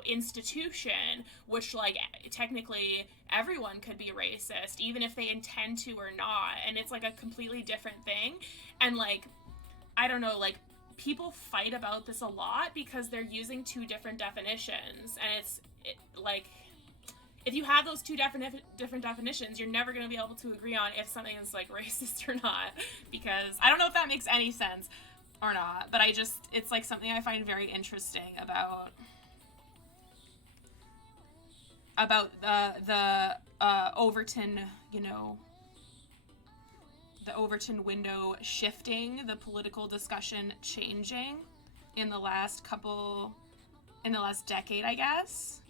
institution, which like technically everyone could be racist even if they intend to or not, and it's like a completely different thing. And like I don't know, like people fight about this a lot because they're using two different definitions, and like if you have those two different definitions, you're never going to be able to agree on if something is like racist or not, because I don't know if that makes any sense or not, but it's like something I find very interesting about the Overton, the Overton window shifting, the political discussion changing in the last decade, I guess.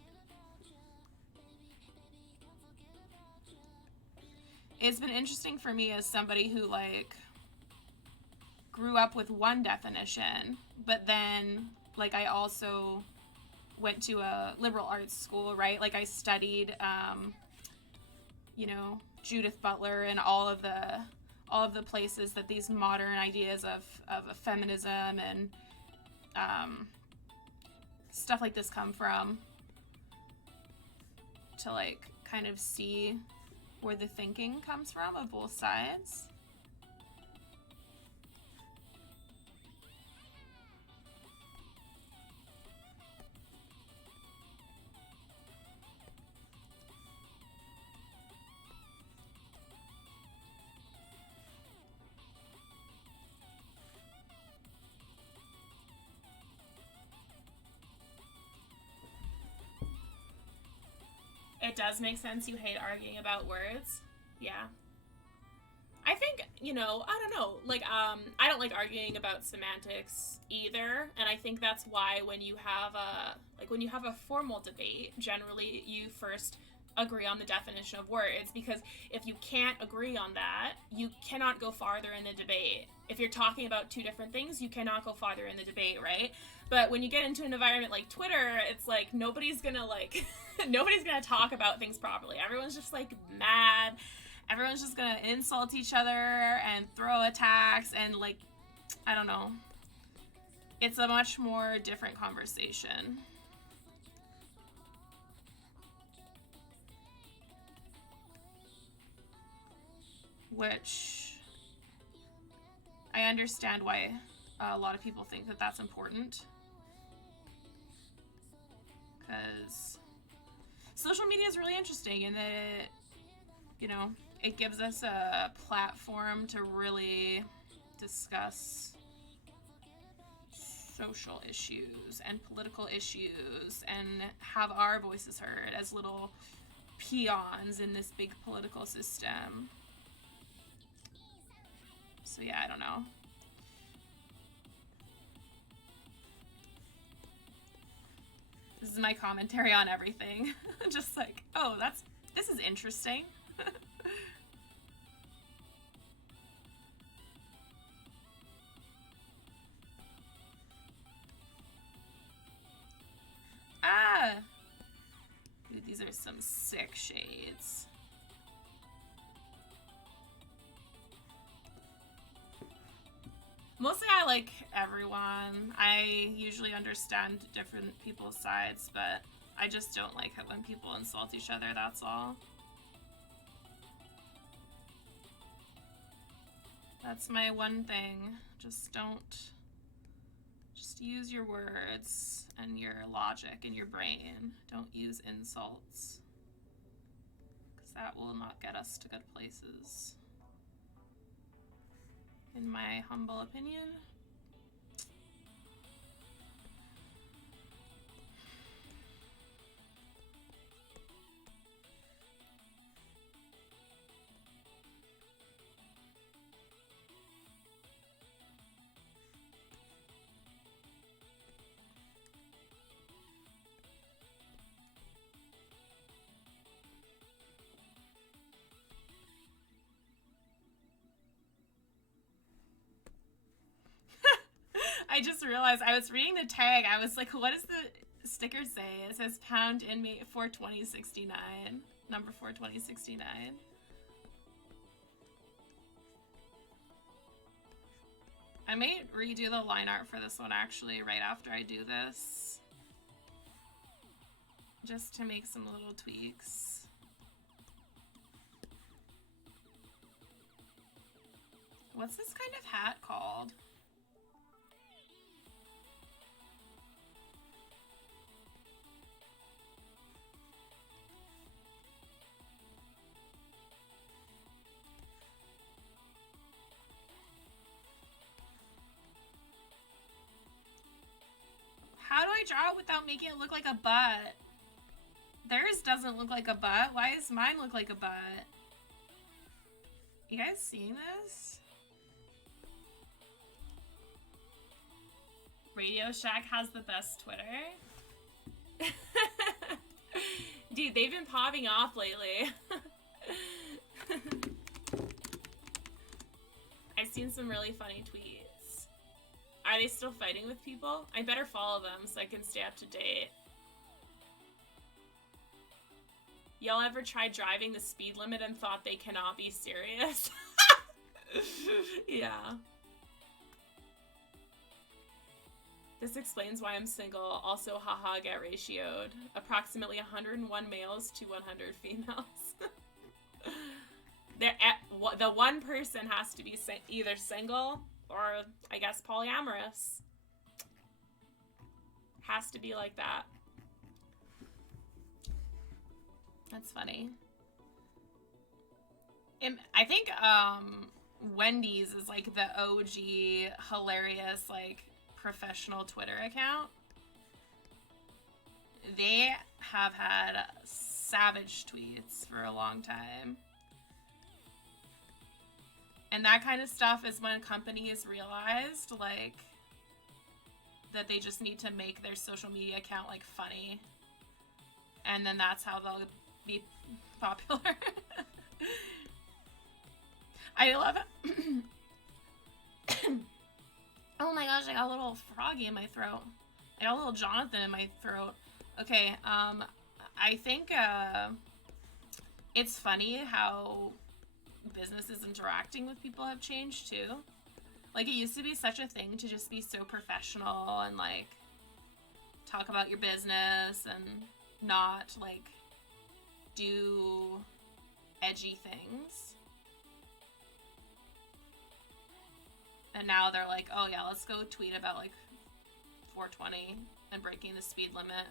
It's been interesting for me as somebody who like grew up with one definition, but then like I also went to a liberal arts school, right? Like I studied, Judith Butler and all of the places that these modern ideas of feminism and stuff like this come from, to like kind of see where the thinking comes from of both sides. It does make sense you hate arguing about words. Yeah. I think, I don't know, like, I don't like arguing about semantics either, and I think that's why when you have a formal debate, generally you first agree on the definition of words, because if you can't agree on that, you cannot go farther in the debate. If you're talking about two different things, you cannot go farther in the debate, right? But when you get into an environment like Twitter, it's like nobody's gonna talk about things properly. Everyone's just like mad. Everyone's just gonna insult each other and throw attacks, and like, I don't know. It's a much more different conversation. Which I understand why a lot of people think that that's important, because social media is really interesting in that it gives us a platform to really discuss social issues and political issues and have our voices heard as little peons in this big political system. So yeah, I don't know. This is my commentary on everything. Just like, oh, this is interesting. Dude, these are some sick shades. Mostly I like everyone. I usually understand different people's sides, but I just don't like it when people insult each other, that's all. That's my one thing. Just use your words and your logic and your brain. Don't use insults, because that will not get us to good places, in my humble opinion. I just realized I was reading the tag. I was like, what does the sticker say? It says pound inmate 42069. Number 42069. I may redo the line art for this one actually right after I do this. Just to make some little tweaks. What's this kind of hat called? How do I draw it without making it look like a butt? Theirs doesn't look like a butt. Why does mine look like a butt? You guys seeing this? Radio Shack has the best Twitter. Dude, they've been popping off lately. I've seen some really funny tweets. Are they still fighting with people? I better follow them so I can stay up to date. Y'all ever tried driving the speed limit and thought they cannot be serious? Yeah. This explains why I'm single. Also, haha, get ratioed. Approximately 101 males to 100 females. The one person has to be either single or, I guess, polyamorous. Has to be like that. That's funny. I think Wendy's is like the OG hilarious like professional Twitter account. They have had savage tweets for a long time. And that kind of stuff is when companies realized like that they just need to make their social media account like funny. And then that's how they'll be popular. I love it. Oh my gosh, I got a little froggy in my throat. I got a little Jonathan in my throat. Okay, I think it's funny how businesses interacting with people have changed too. Like, it used to be such a thing to just be so professional and like talk about your business and not like do edgy things. And now they're like, oh yeah, let's go tweet about like 420 and breaking the speed limit.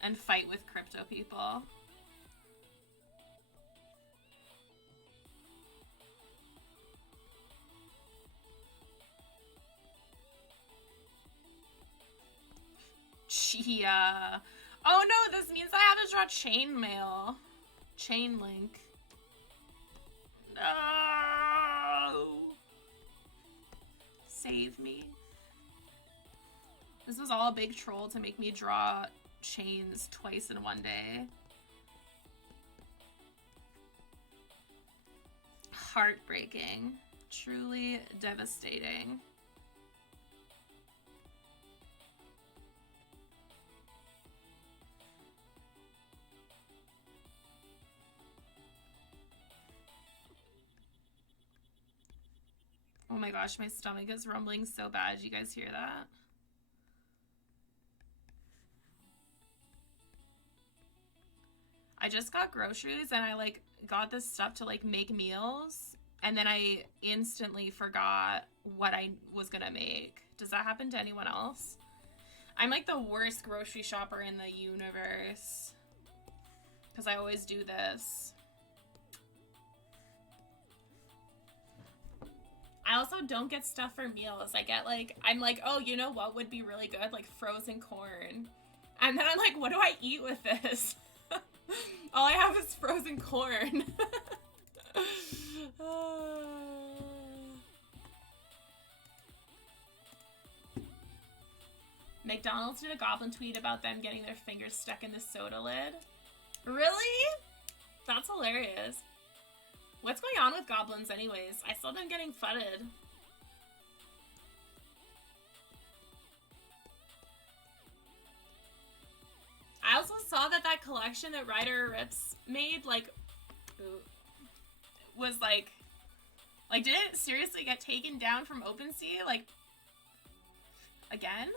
And fight with crypto people. Chia. Oh no, this means I have to draw chainmail. Chain link. No! Save me. This was all a big troll to make me draw chains twice in one day. Heartbreaking. Truly devastating. Oh my gosh, my stomach is rumbling so bad. Did you guys hear that? I just got groceries and I like got this stuff to like make meals and then I instantly forgot what I was gonna make. Does that happen to anyone else? I'm like the worst grocery shopper in the universe because I always do this. I also don't get stuff for meals. I get like, I'm like, oh, you know what would be really good? Like frozen corn. And then I'm like, what do I eat with this? All I have is frozen corn. McDonald's did a goblin tweet about them getting their fingers stuck in the soda lid. Really? That's hilarious. What's going on with goblins anyways? I saw them getting fudded. I also saw that collection that Ryder Rips made, like, was like, did it seriously get taken down from OpenSea? Like, again?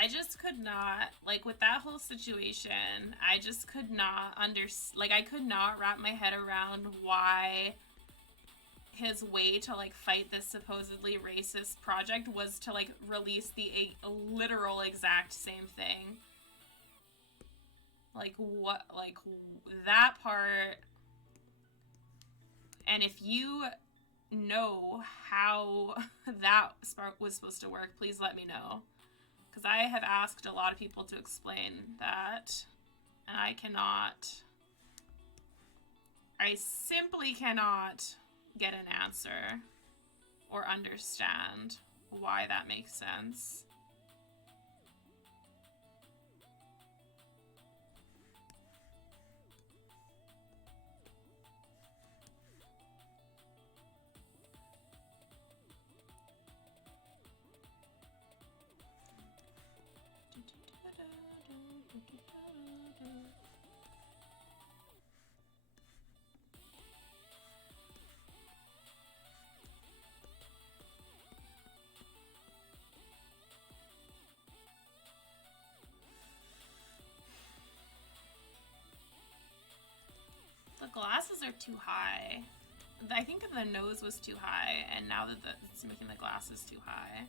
I just could not, like, with that whole situation, I just could not I could not wrap my head around why his way to, like, fight this supposedly racist project was to, like, release the literal exact same thing. Like, what, like, that part, and if you know how that was supposed to work, please let me know. Because I have asked a lot of people to explain that, and I simply cannot get an answer or understand why that makes sense. The glasses are too high. I think the nose was too high, and now that it's making the glasses too high.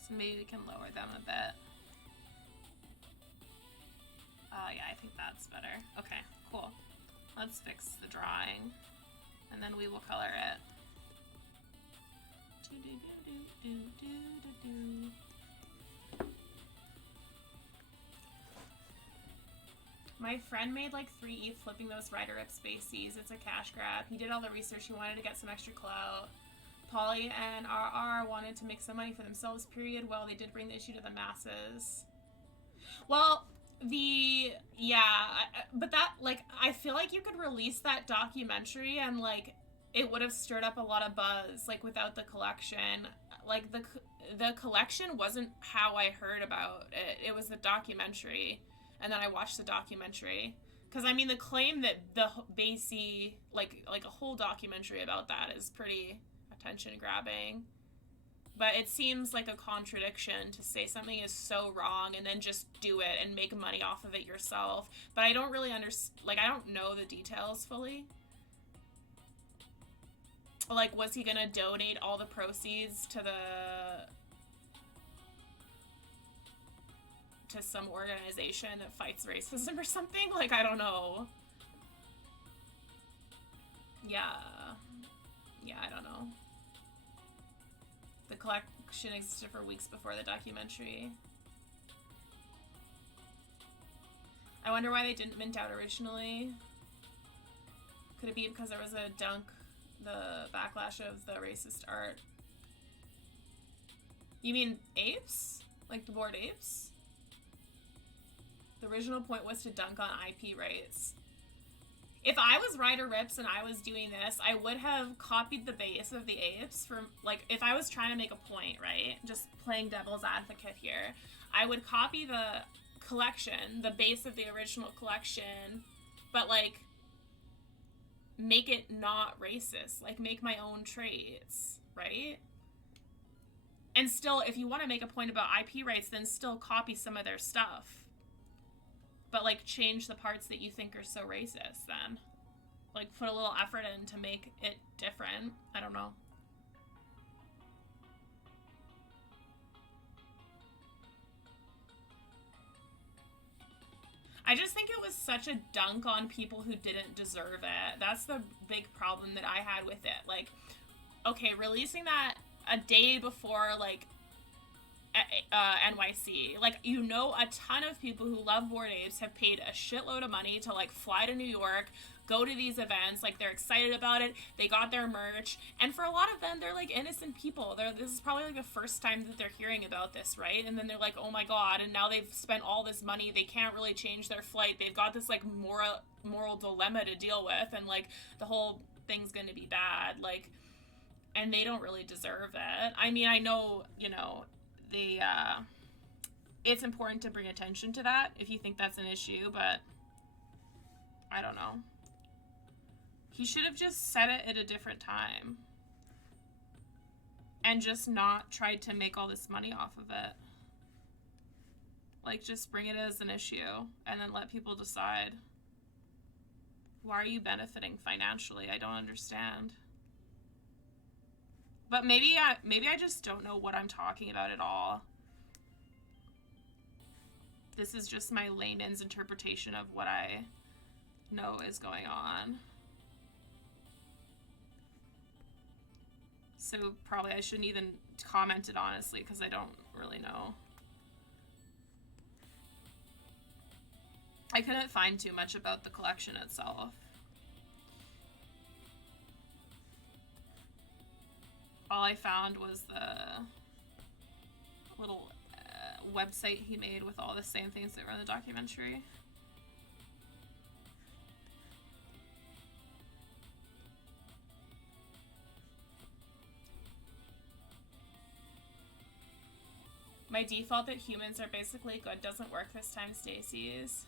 So maybe we can lower them a bit. Oh yeah, I think that's better. Okay, cool. Let's fix the drawing, and then we will color it. My friend made like 3 ETH flipping those Ryder Rip Spaceys. It's a cash grab. He did all the research. He wanted to get some extra clout. Polly and RR wanted to make some money for themselves, period. Well, they did bring the issue to the masses. Well, but that, like, I feel like you could release that documentary and, like, it would have stirred up a lot of buzz, like, without the collection. Like, the collection wasn't how I heard about it. It was the documentary. And then I watched the documentary. Because, I mean, the claim that the Basie, like a whole documentary about that is pretty attention-grabbing. But it seems like a contradiction to say something is so wrong and then just do it and make money off of it yourself. But I don't really understand, like, I don't know the details fully. Like, was he gonna donate all the proceeds to some organization that fights racism or something? Like, I don't know. Yeah, I don't know. The collection existed for weeks before the documentary. I wonder why they didn't mint out originally. Could it be because there was a the backlash of the racist art? You mean apes? Like the Bored Apes? The original point was to dunk on IP rights. If I was Ryder Rips and I was doing this, I would have copied the base of the apes from, like, if I was trying to make a point, right? Just playing devil's advocate here. I would copy the collection, the base of the original collection, but, like, make it not racist. Like, make my own traits, right? And still, if you want to make a point about IP rights, then still copy some of their stuff. But, like, change the parts that you think are so racist, then. Like, put a little effort in to make it different. I don't know. I just think it was such a dunk on people who didn't deserve it. That's the big problem that I had with it. Like, okay, releasing that a day before, like, NYC. Like, you know, a ton of people who love Bored Apes have paid a shitload of money to, like, fly to New York, go to these events. Like, they're excited about it. They got their merch. And for a lot of them, they're, like, innocent people. This is probably, like, the first time that they're hearing about this, right? And then they're like, oh my god. And now they've spent all this money. They can't really change their flight. They've got this, like, moral dilemma to deal with. And, like, the whole thing's gonna be bad. Like, and they don't really deserve it. I mean, I know, you know, it's important to bring attention to that if you think that's an issue, but I don't know. He should have just said it at a different time and just not tried to make all this money off of it. Like, just bring it as an issue and then let people decide. Why are you benefiting financially? I don't understand. But maybe I just don't know what I'm talking about at all. This is just my layman's interpretation of what I know is going on. So probably I shouldn't even comment it honestly, because I don't really know. I couldn't find too much about the collection itself. All I found was the little website he made with all the same things that were in the documentary. My default that humans are basically good doesn't work this time, Stacey's.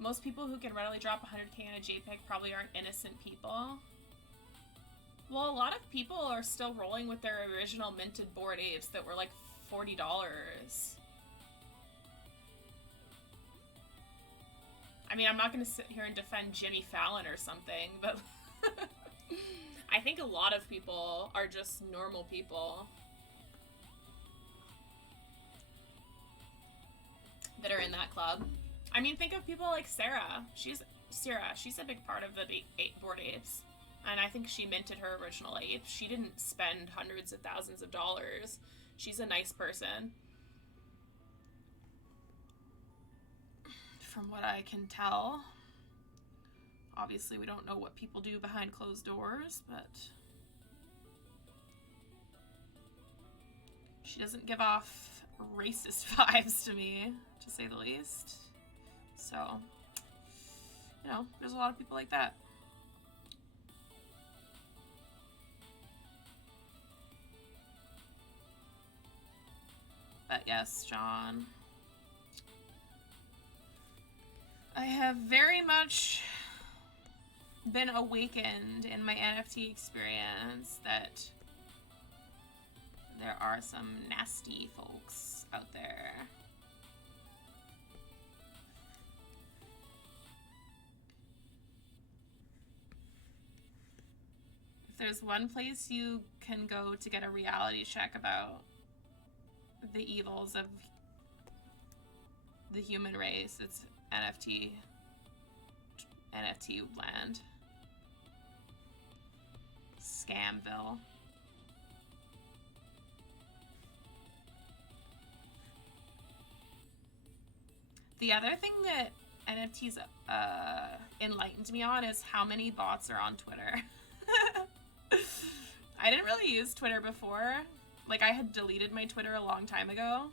Most people who can readily drop 100k in a JPEG probably aren't innocent people. Well, a lot of people are still rolling with their original minted Bored Apes that were like $40. I mean, I'm not going to sit here and defend Jimmy Fallon or something, but I think a lot of people are just normal people that are in that club. I mean, think of people like Sarah. She's a big part of the Bored Apes. And I think she minted her original ape. She didn't spend hundreds of thousands of dollars. She's a nice person. From what I can tell. Obviously, we don't know what people do behind closed doors, but she doesn't give off racist vibes to me, to say the least. So, you know, there's a lot of people like that. But yes, John, I have very much been awakened in my NFT experience that there are some nasty folks out there. If there's one place you can go to get a reality check about the evils of the human race, it's NFT land. Scamville. The other thing that NFTs enlightened me on is how many bots are on Twitter. I didn't really use Twitter before. Like, I had deleted my Twitter a long time ago.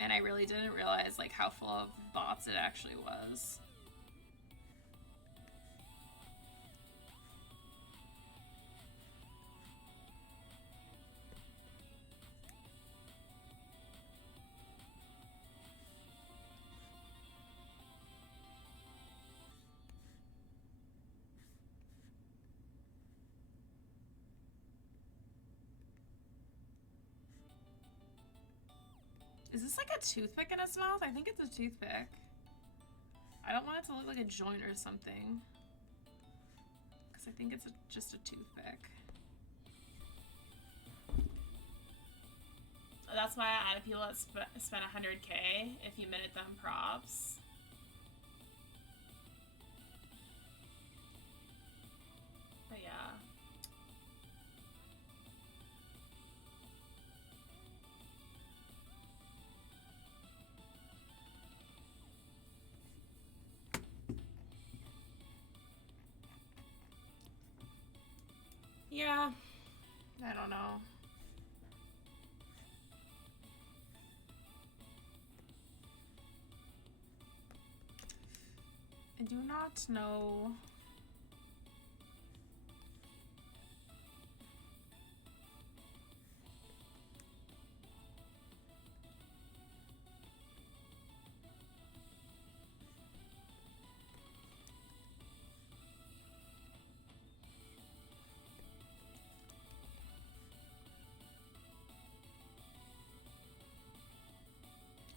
And I really didn't realize, like, how full of bots it actually was. Is this like a toothpick in its mouth? I think it's a toothpick. I don't want it to look like a joint or something, because I think it's just a toothpick. That's why I added people that spent 100k if you minted them props. Yeah, I don't know. I do not know.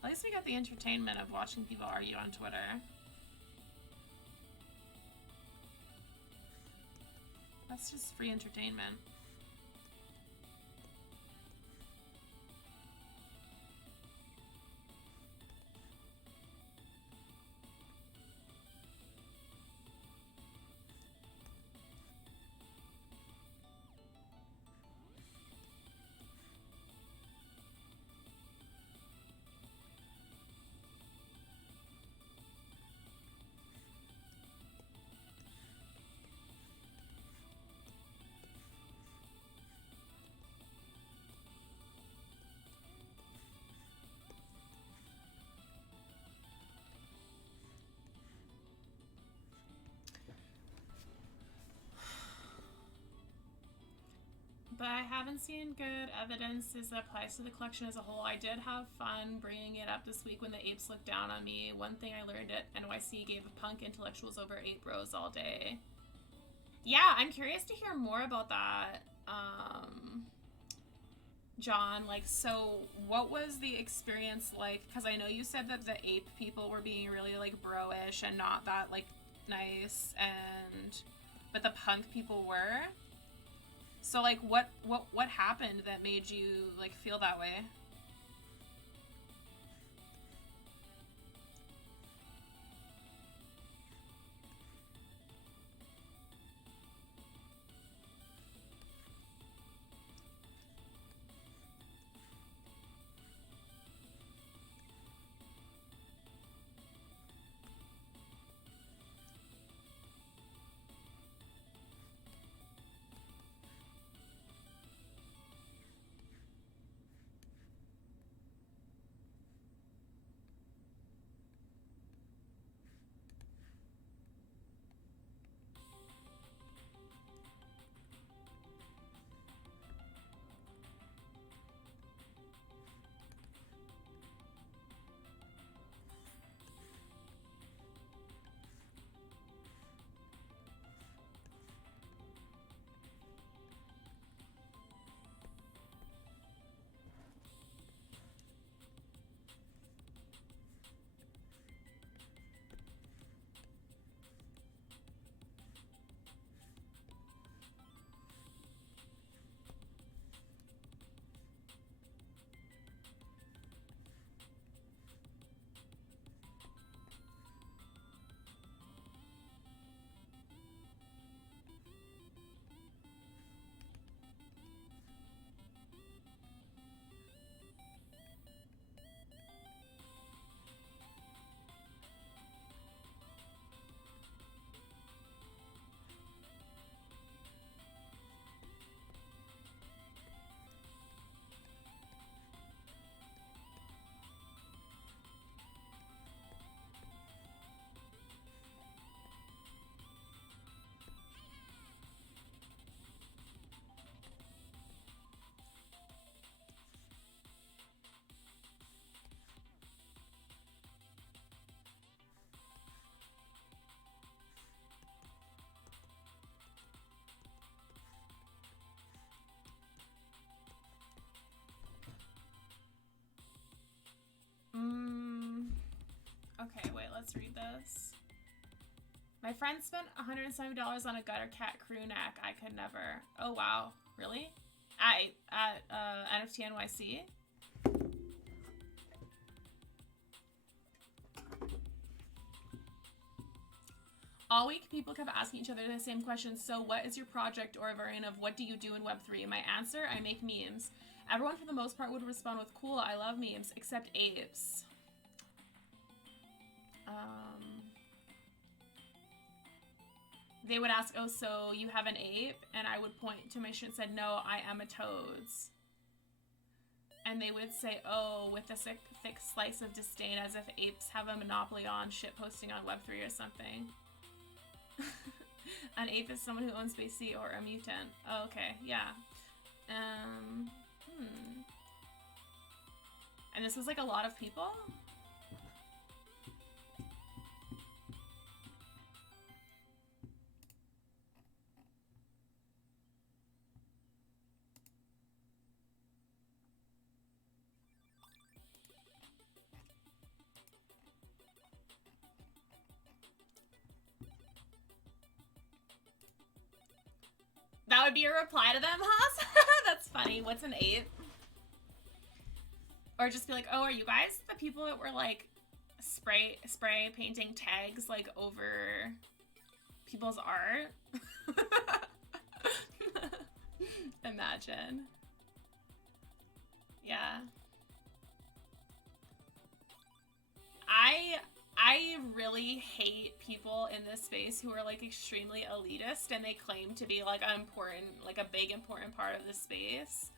At least we got the entertainment of watching people argue on Twitter. That's just free entertainment. But I haven't seen good evidence that applies to the collection as a whole. I did have fun bringing it up this week when the apes looked down on me. One thing I learned at NYC gave punk intellectuals over ape bros all day. Yeah, I'm curious to hear more about that, John. Like, so what was the experience like? Because I know you said that the ape people were being really, like, bro-ish and not that, like, nice, but the punk people were. So, like, what happened that made you, like, feel that way? Okay, wait, let's read this. My friend spent $170 on a gutter cat crew neck. I could never. Oh, wow. Really? At NFT NYC? All week, people kept asking each other the same question. So what is your project, or a variant of what do you do in Web3? My answer, I make memes. Everyone, for the most part, would respond with, cool, I love memes, except apes. they would ask, oh, so you have an ape? And I would point to my shirt and said, no, I am a toads. And they would say, oh, with a thick slice of disdain, as if apes have a monopoly on shitposting on Web3 or something. An ape is someone who owns BC or a mutant. Oh, okay, yeah. And this was like a lot of people? That would be a reply to them, huh? That's funny. What's an ape? Or just be like, oh, are you guys the people that were like spray painting tags like over people's art? Imagine. Yeah. I really hate people in this space who are like extremely elitist and they claim to be like a big important part of this space.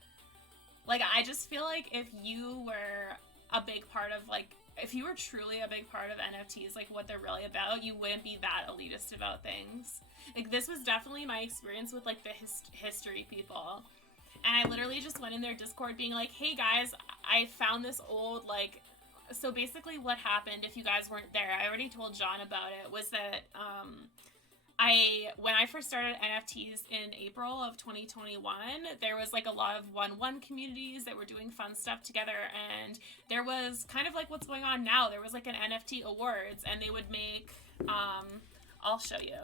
Like, I just feel like if you were a big part of like, if you were truly a big part of NFTs, like what they're really about, you wouldn't be that elitist about things. Like, this was definitely my experience with like the history people. And I literally just went in their Discord being like, hey guys, I found this old like, so basically what happened, if you guys weren't there, I already told John about it, was that when I first started NFTs in April of 2021, there was like a lot of 1-1 communities that were doing fun stuff together, and there was kind of like what's going on now. There was like an NFT awards, and they would make, I'll show you.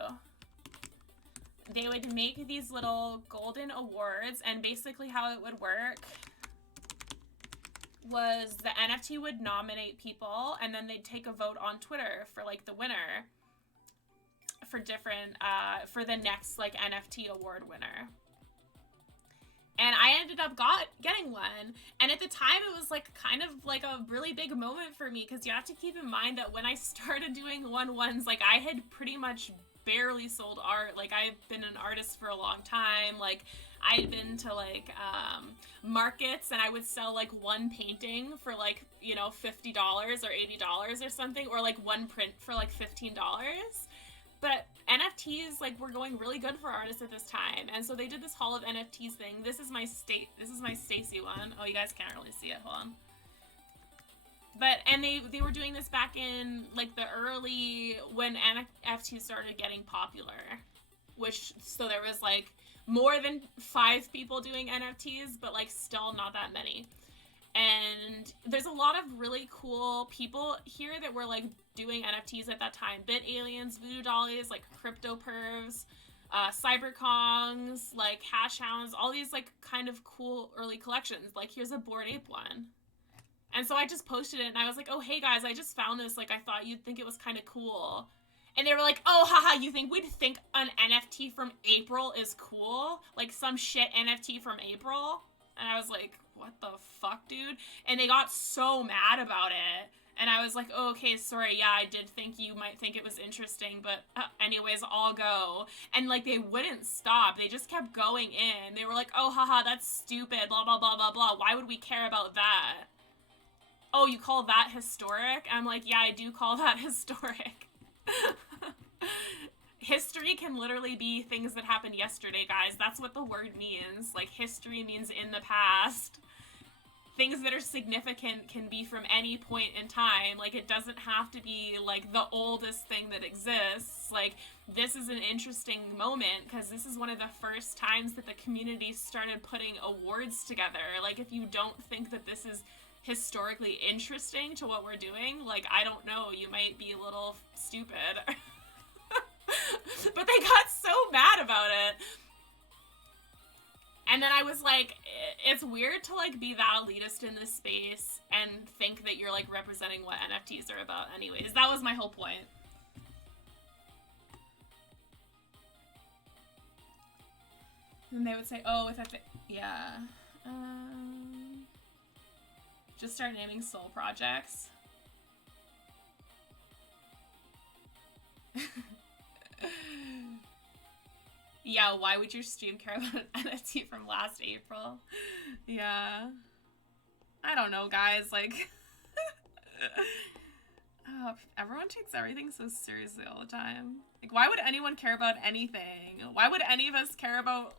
They would make these little golden awards, and basically how it would work was the NFT would nominate people, and then they'd take a vote on Twitter for like the winner for different for the next like NFT award winner. And I ended up getting one, and at the time it was like kind of like a really big moment for me, because you have to keep in mind that when I started doing 1-1s, like I had pretty much barely sold art. Like, I've been an artist for a long time. Like, I'd been to like markets, and I would sell like one painting for like, you know, $50 or $80 or something, or like one print for like $15. But NFTs like were going really good for artists at this time, and so they did this Hall of NFTs thing. This is my Stacy one. Oh, you guys can't really see it. Hold on. But, and they were doing this back in like the early, when NFTs started getting popular, which, so there was like more than 5 people doing NFTs, but like still not that many. And there's a lot of really cool people here that were like doing NFTs at that time. Bit Aliens, Voodoo Dollies, like Crypto Pervs, Cyberkongs, like Hash Hounds, all these like kind of cool early collections. Like, here's a Bored Ape one. And so I just posted it, and I was like, oh, hey guys, I just found this. Like, I thought you'd think it was kind of cool. And they were like, oh, haha, you think we'd think an NFT from April is cool? Like some shit NFT from April? And I was like, what the fuck, dude? And they got so mad about it. And I was like, oh, okay, sorry, yeah, I did think you might think it was interesting, but anyways, I'll go. And like, they wouldn't stop. They just kept going in. They were like, oh, haha, that's stupid, blah, blah, blah, blah, blah. Why would we care about that? Oh, you call that historic? I'm like, yeah, I do call that historic. History can literally be things that happened yesterday, guys. That's what the word means. Like, history means in the past. Things that are significant can be from any point in time. Like, it doesn't have to be, like, the oldest thing that exists. Like, this is an interesting moment, because this is one of the first times that the community started putting awards together. Like, if you don't think that this is historically interesting to what we're doing, like, I don't know, you might be a little stupid. But they got so mad about it. And then I was like, it's weird to like be that elitist in this space and think that you're like representing what NFTs are about anyways. That was my whole point. And they would say, oh, if I yeah. Just start naming soul projects. Yeah, why would your stream care about an NFT from last April? Yeah. I don't know, guys. Like, oh, everyone takes everything so seriously all the time. Like, why would anyone care about anything? Why would any of us care about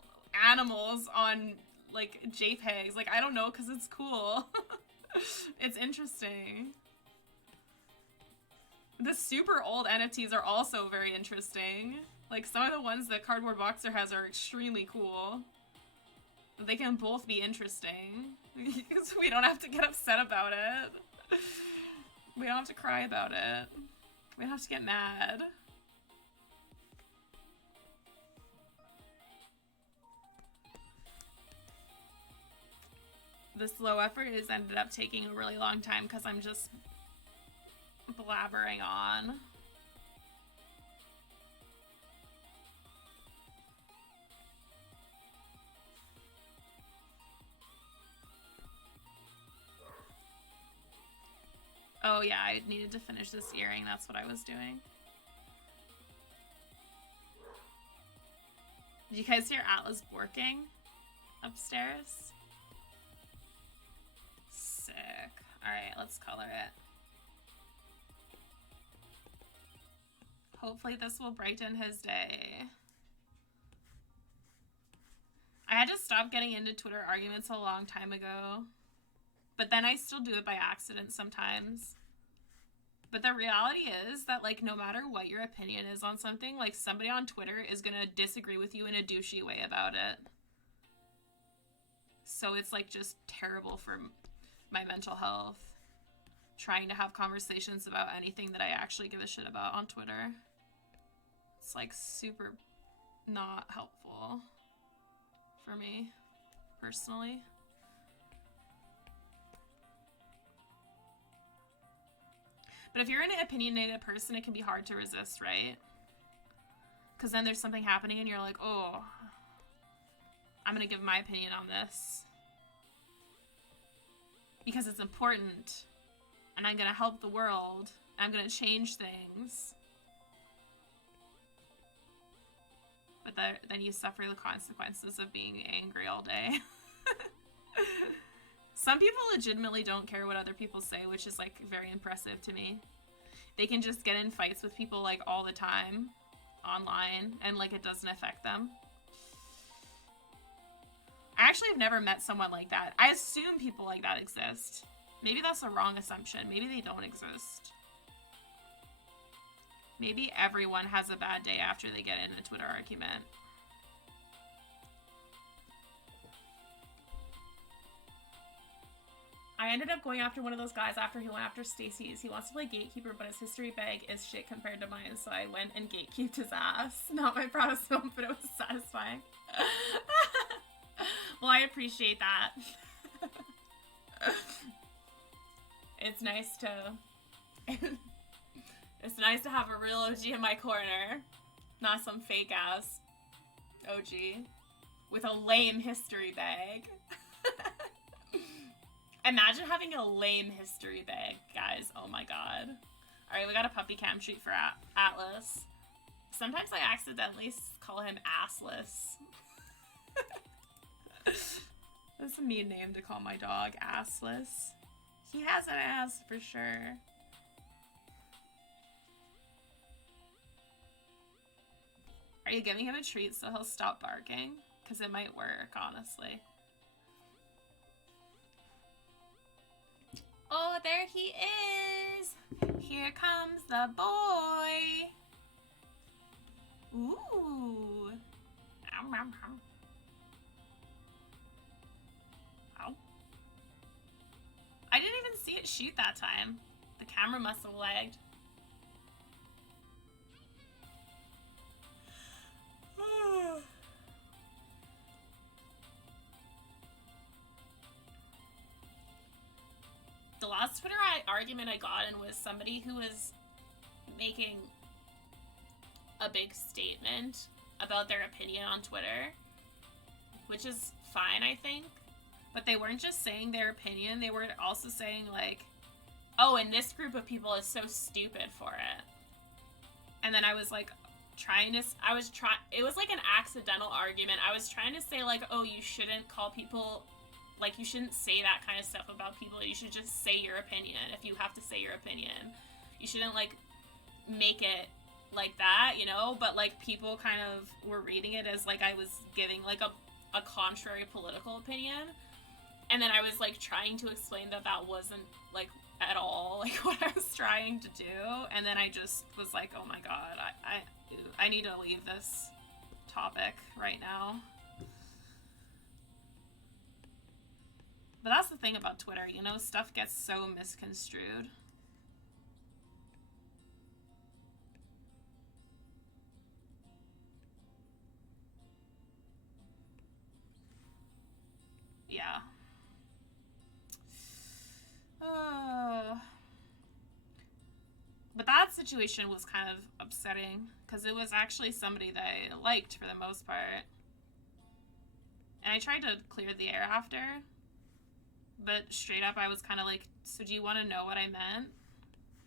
animals on, like, JPEGs? Like, I don't know, because it's cool. It's interesting. The super old NFTs are also very interesting. Like, some of the ones that Cardboard Boxer has are extremely cool. They can both be interesting. Because we don't have to get upset about it. We don't have to cry about it. We don't have to get mad. This low effort has ended up taking a really long time because I'm just blabbering on. Oh yeah, I needed to finish this earring. That's what I was doing. Did you guys hear Atlas borking upstairs? Sick. Alright, let's color it. Hopefully this will brighten his day. I had to stop getting into Twitter arguments a long time ago. But then I still do it by accident sometimes. But the reality is that, like, no matter what your opinion is on something, like, somebody on Twitter is gonna disagree with you in a douchey way about it. So it's, like, just terrible for my mental health. Trying to have conversations about anything that I actually give a shit about on Twitter. It's, like, super not helpful for me, personally. But if you're an opinionated person, it can be hard to resist, right? Because then there's something happening and you're like, oh, I'm going to give my opinion on this. Because it's important. And I'm going to help the world. I'm going to change things. But then you suffer the consequences of being angry all day. Some people legitimately don't care what other people say, which is, like, very impressive to me. They can just get in fights with people, like, all the time online, and, like, it doesn't affect them. I actually have never met someone like that. I assume people like that exist. Maybe that's a wrong assumption. Maybe they don't exist. Maybe everyone has a bad day after they get in a Twitter argument. I ended up going after one of those guys after he went after Stacy's. He wants to play Gatekeeper, but his history bag is shit compared to mine, so I went and gatekeeped his ass. Not my proudest moment, but it was satisfying. Well, I appreciate that. It's nice to... It's nice to have a real OG in my corner. Not some fake ass OG. With a lame history bag. Imagine having a lame history bag, guys. Oh my god. Alright, we got a puppy cam treat for Atlas. Sometimes I accidentally call him Assless. That's a mean name to call my dog, Assless. He has an ass for sure. Are you giving him a treat so he'll stop barking? Because it might work, honestly. Oh, there he is! Here comes the boy! Ooh! Ow, ow, ow. Ow. I didn't even see it shoot that time. The camera must have lagged. The last Twitter argument I got in was somebody who was making a big statement about their opinion on Twitter, which is fine, I think. But they weren't just saying their opinion, they were also saying, like, oh, and this group of people is so stupid for it. And then I was like, it was like an accidental argument. I was trying to say like, oh, you shouldn't call people, like you shouldn't say that kind of stuff about people. You should just say your opinion if you have to say your opinion. You shouldn't like make it like that, you know? But like people kind of were reading it as like I was giving like a contrary political opinion. And then I was like trying to explain that that wasn't like at all like what I was trying to do. And then I just was like, oh my god, I need to leave this topic right now. But that's the thing about Twitter, you know, stuff gets so misconstrued. Yeah. But that situation was kind of upsetting because it was actually somebody that I liked for the most part. And I tried to clear the air after, but straight up I was kind of like, so do you want to know what I meant?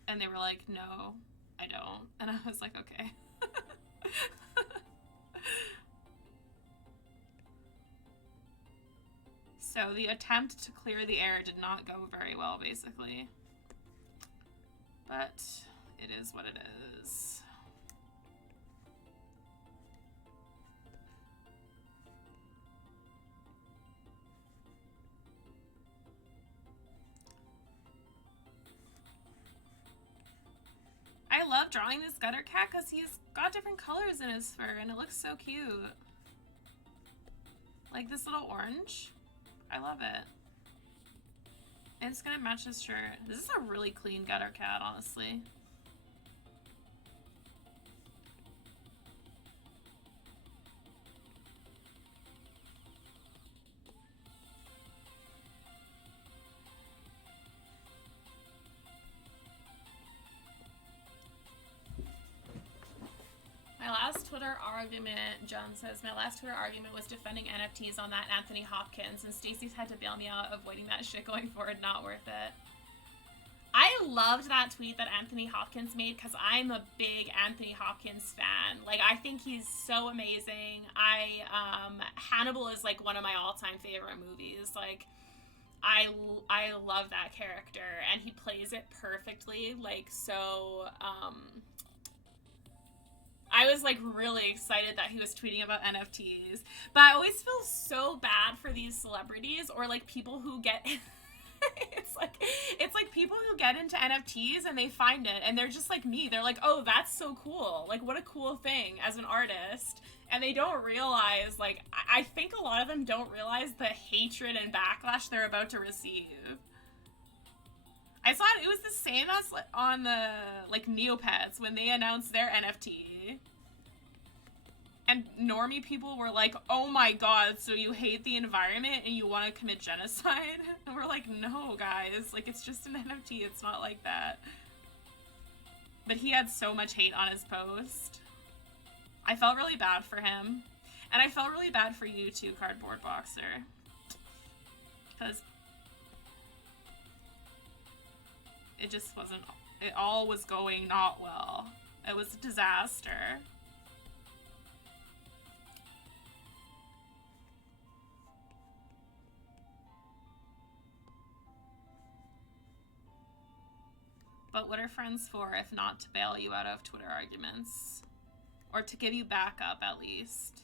And they were like, no, I don't. And I was like, okay. So the attempt to clear the air did not go very well, basically. But it is what it is. I love drawing this gutter cat because he's got different colors in his fur and it looks so cute. Like this little orange. I love it. And it's gonna match his shirt. This is a really clean gutter cat, honestly. My last Twitter argument, John says, my last Twitter argument was defending NFTs on that Anthony Hopkins, and Stacey's had to bail me out avoiding that shit going forward. Not worth it. I loved that tweet that Anthony Hopkins made because I'm a big Anthony Hopkins fan. Like, I think he's so amazing. Hannibal is like one of my all-time favorite movies. Like, I love that character, and he plays it perfectly. Like, so, I was like really excited that he was tweeting about NFTs, but I always feel so bad for these celebrities or like people who get it's like people who get into NFTs and they find it and they're just like me. They're like, "Oh, that's so cool. Like what a cool thing as an artist." And they don't realize, like, I think a lot of them don't realize the hatred and backlash they're about to receive. I saw it was the same as on the, like, Neopets when they announced their NFT. And normie people were like, oh my god, so you hate the environment and you want to commit genocide? And we're like, no, guys. Like, it's just an NFT. It's not like that. But he had so much hate on his post. I felt really bad for him. And I felt really bad for you too, Cardboard Boxer. Because it just wasn't, it all was going not well. It was a disaster. But what are friends for if not to bail you out of Twitter arguments? Or to give you backup, at least.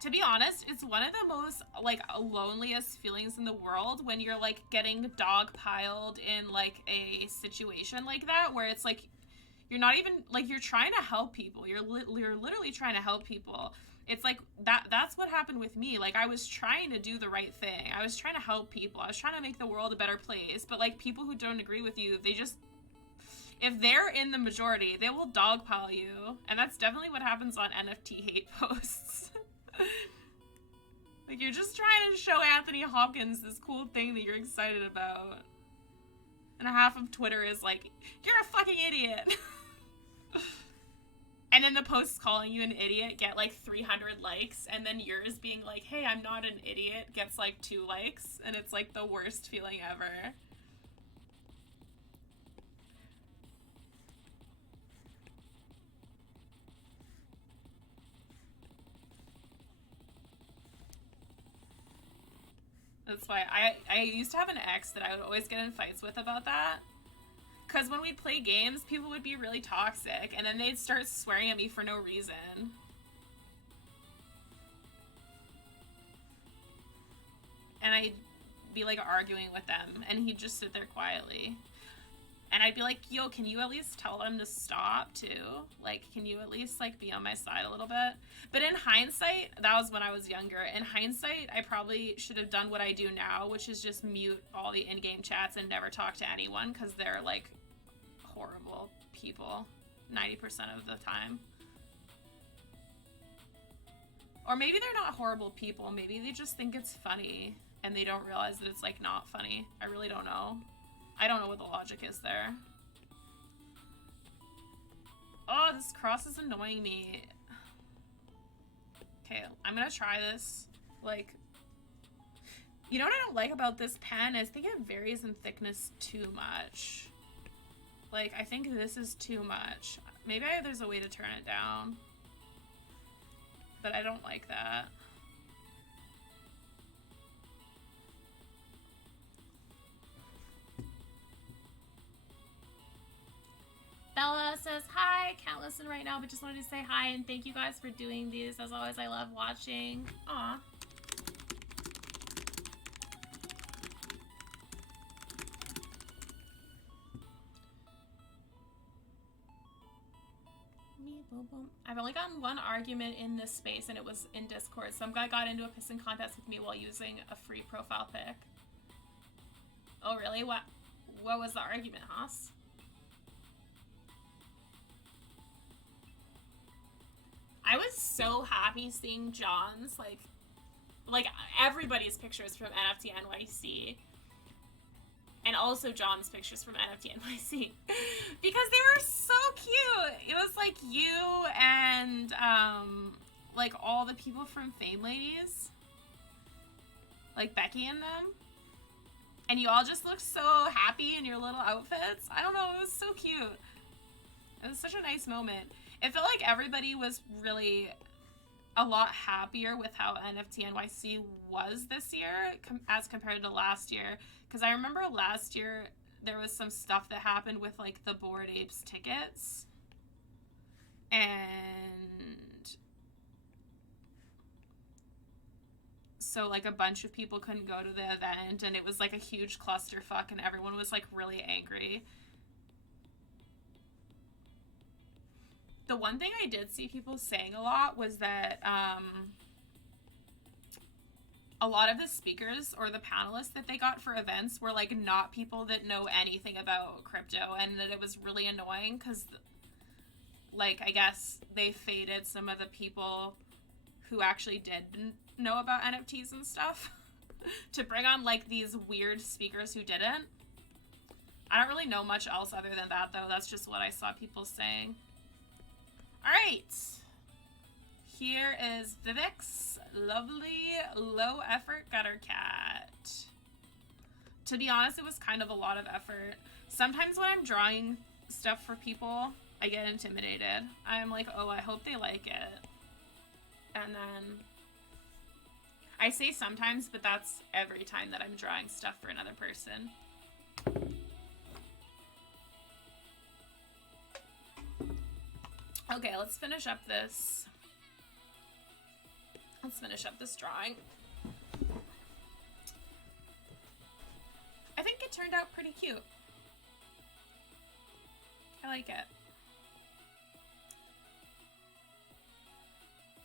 To be honest, it's one of the most, like, loneliest feelings in the world when you're, like, getting dogpiled in, like, a situation like that, where it's, like, you're not even, like, you're trying to help people. You're literally trying to help people. It's, like, that's what happened with me. Like, I was trying to do the right thing. I was trying to help people. I was trying to make the world a better place. But, like, people who don't agree with you, they just, if they're in the majority, they will dogpile you. And that's definitely what happens on NFT hate posts. Like, you're just trying to show Anthony Hopkins this cool thing that you're excited about. And half of Twitter is like, you're a fucking idiot. And then the posts calling you an idiot get like 300 likes. And then yours being like, hey, I'm not an idiot, gets like 2 likes. And it's like the worst feeling ever. That's why I used to have an ex that I would always get in fights with about that. Because when we'd play games, people would be really toxic, and then they'd start swearing at me for no reason. And I'd be, like, arguing with them, and he'd just sit there quietly. And I'd be like, yo, can you at least tell them to stop, too? Like, can you at least, like, be on my side a little bit? But in hindsight, that was when I was younger. In hindsight, I probably should have done what I do now, which is just mute all the in-game chats and never talk to anyone, because they're, like, horrible people 90% of the time. Or maybe they're not horrible people. Maybe they just think it's funny, and they don't realize that it's, like, not funny. I really don't know. I don't know what the logic is there. Oh, this cross is annoying me. Okay, I'm gonna try this. Like, you know what I don't like about this pen? I think it varies in thickness too much. Like, I think this is too much. Maybe there's a way to turn it down. But I don't like that. Bella says, hi, can't listen right now, but just wanted to say hi and thank you guys for doing these. As always, I love watching. Aw. I've only gotten one argument in this space, and it was in Discord. Some guy got into a pissing contest with me while using a free profile pic. Oh, really? What was the argument, Haas? I was so happy seeing John's, like everybody's pictures from NFT NYC. And also John's pictures from NFT NYC. Because they were so cute. It was like you and, like all the people from Fame Ladies. Like Becky and them. And you all just looked so happy in your little outfits. I don't know, it was so cute. It was such a nice moment. It felt like everybody was really a lot happier with how NFT NYC was this year as compared to last year. Because I remember last year there was some stuff that happened with like the Bored Apes tickets. And so like a bunch of people couldn't go to the event, and it was like a huge clusterfuck, and everyone was like really angry. The one thing I did see people saying a lot was that a lot of the speakers or the panelists that they got for events were like not people that know anything about crypto, and that it was really annoying because like I guess they faded some of the people who actually did know about NFTs and stuff to bring on like these weird speakers who didn't. I don't really know much else other than that though. That's just what I saw people saying. Alright, here is Vivek's lovely low-effort gutter cat. To be honest, it was kind of a lot of effort. Sometimes when I'm drawing stuff for people, I get intimidated. I'm like, oh, I hope they like it. And then I say sometimes, but that's every time that I'm drawing stuff for another person. Okay, let's finish up this. Let's finish up this drawing. I think it turned out pretty cute. I like it.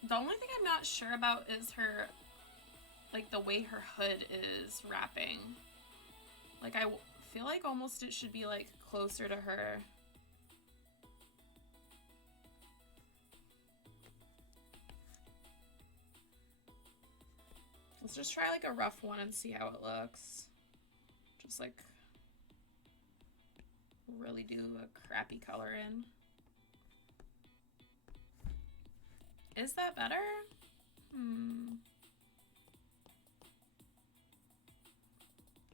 The only thing I'm not sure about is her, like the way her hood is wrapping. Like I feel like almost it should be like closer to her. Let's just try like a rough one and see how it looks. Just like really do a crappy color in. Is that better?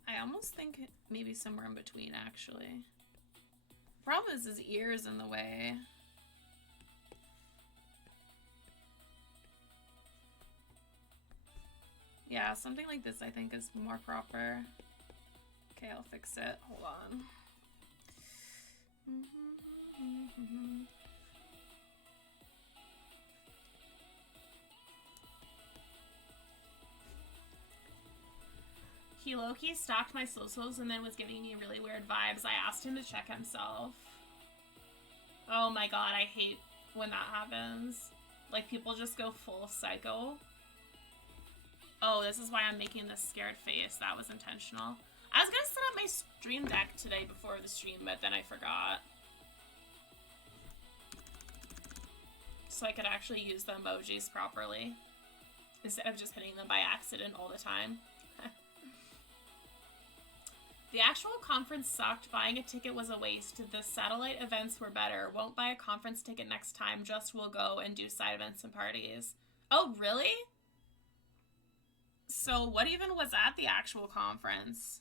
I almost think maybe somewhere in between actually. Problem is his ear's in the way. Yeah, something like this I think is more proper. Okay, I'll fix it. Hold on. He low-key stalked my socials and then was giving me really weird vibes. I asked him to check himself. Oh my god, I hate when that happens. Like, people just go full psycho. Oh, this is why I'm making this scared face. That was intentional. I was gonna set up my stream deck today before the stream, but then I forgot. So I could actually use the emojis properly, instead of just hitting them by accident all the time. The actual conference sucked. Buying a ticket was a waste. The satellite events were better. Won't buy a conference ticket next time. Just will go and do side events and parties. Oh, really? So what even was at the actual conference?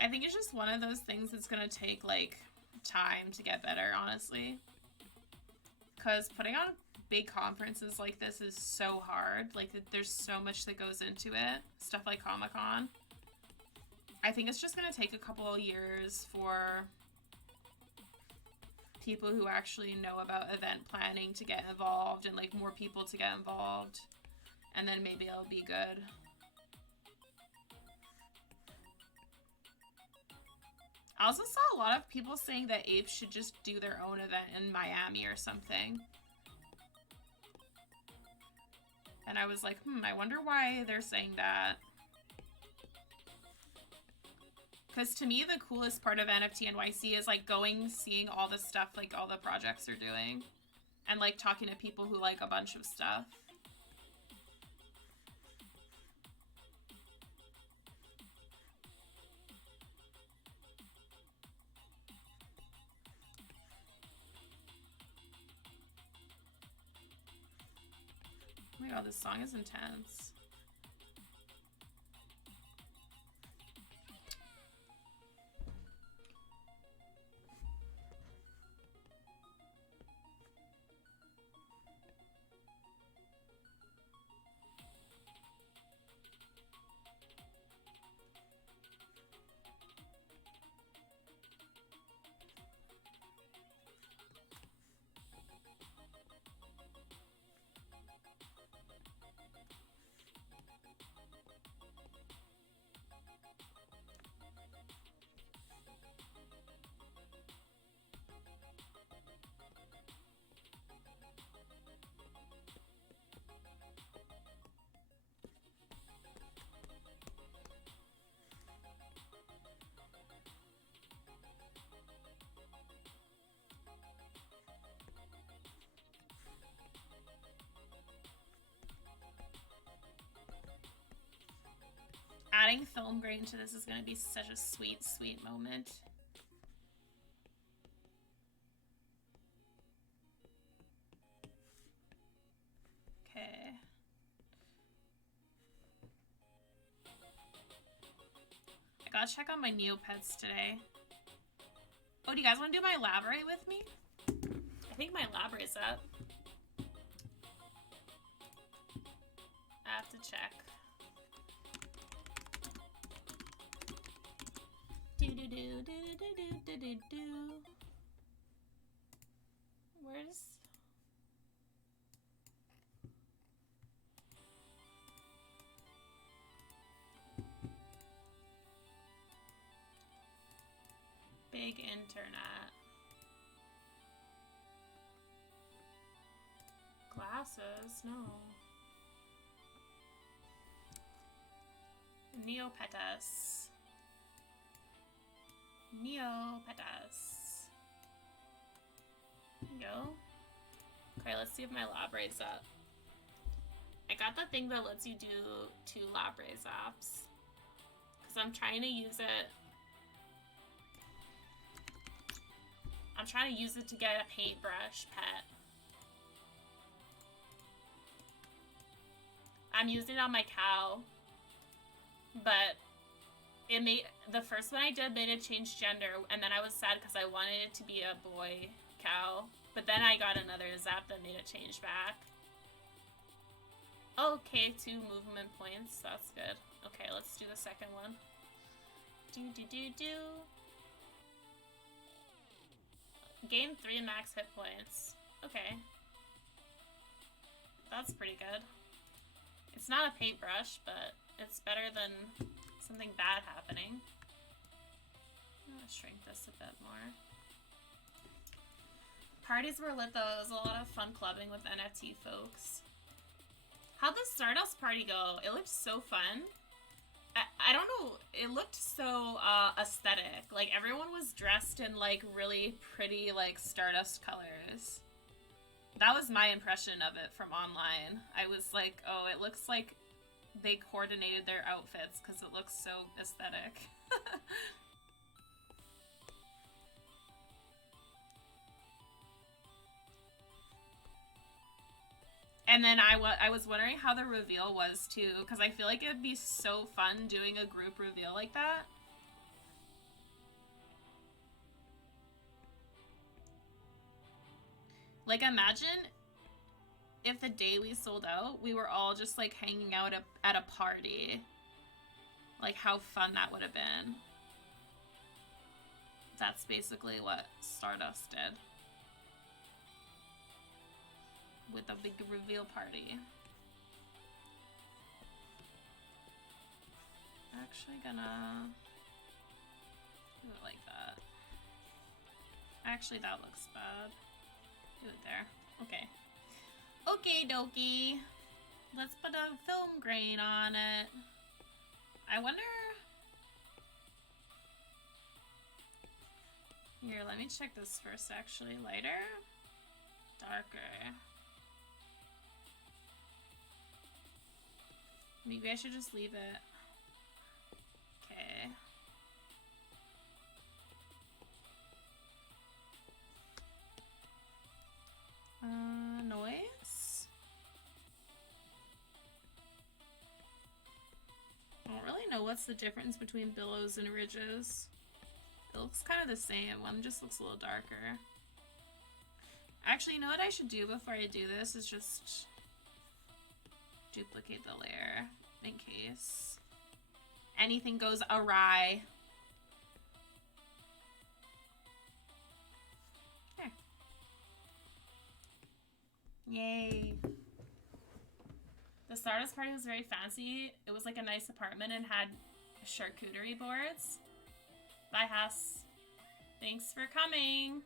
I think it's just one of those things that's gonna take, like, time to get better, honestly. Because putting on big conferences like this is so hard. Like, there's so much that goes into it. Stuff like Comic-Con. I think it's just gonna take a couple of years for people who actually know about event planning to get involved and, like, more people to get involved. And then maybe it'll be good. I also saw a lot of people saying that Apes should just do their own event in Miami or something. And I was like, I wonder why they're saying that. Because to me, the coolest part of NFT NYC is, like, going, seeing all the stuff, like, all the projects are doing. And, like, talking to people who like a bunch of stuff. Oh my god, this song is intense. Adding film grain to this is going to be such a sweet, sweet moment. Okay. I gotta check on my Neopets today. Oh, do you guys want to do my elaborate with me? I think my elaborate's up. I have to check. Where's... Big internet. Glasses? No. Neopetus. Neopetus. There you go. Okay, let's see if my Labrae's up. I got the thing that lets you do 2 Labrae zaps. Because I'm trying to use it I'm trying to use it to get a paintbrush pet. I'm using it on my cow, but it made, the first one I did made it change gender, and then I was sad because I wanted it to be a boy cow, but then I got another zap that made it change back. Okay, 2 movement points, that's good. Okay, let's do the second one. Gain 3 max hit points. Okay. That's pretty good. It's not a paintbrush, but it's better than something bad happening. I'm gonna shrink this a bit more. Parties were lit though. It was a lot of fun clubbing with NFT folks. How'd the Stardust party go? It looked so fun. I don't know, it looked so aesthetic. Like everyone was dressed in like really pretty like Stardust colors. That was my impression of it from online. I was like, oh, it looks like they coordinated their outfits because it looks so aesthetic. And then I was wondering how the reveal was too, because I feel like it would be so fun doing a group reveal like that. Like imagine if the day we sold out, we were all just like hanging out at a party. Like how fun that would have been. That's basically what Stardust did. With a big reveal party. Actually gonna do it like that. Actually, that looks bad. Do it there. Okay. Okay, dokie. Let's put a film grain on it. I wonder... Here, let me check this first, actually. Lighter? Darker. Maybe I should just leave it. Okay. Noise? I don't really know what's the difference between billows and ridges. It looks kind of the same. One just looks a little darker. Actually, you know what I should do before I do this is just duplicate the layer in case anything goes awry. There. Yay. The Stardust party was very fancy. It was like a nice apartment and had charcuterie boards. Bye, Huss. Thanks for coming.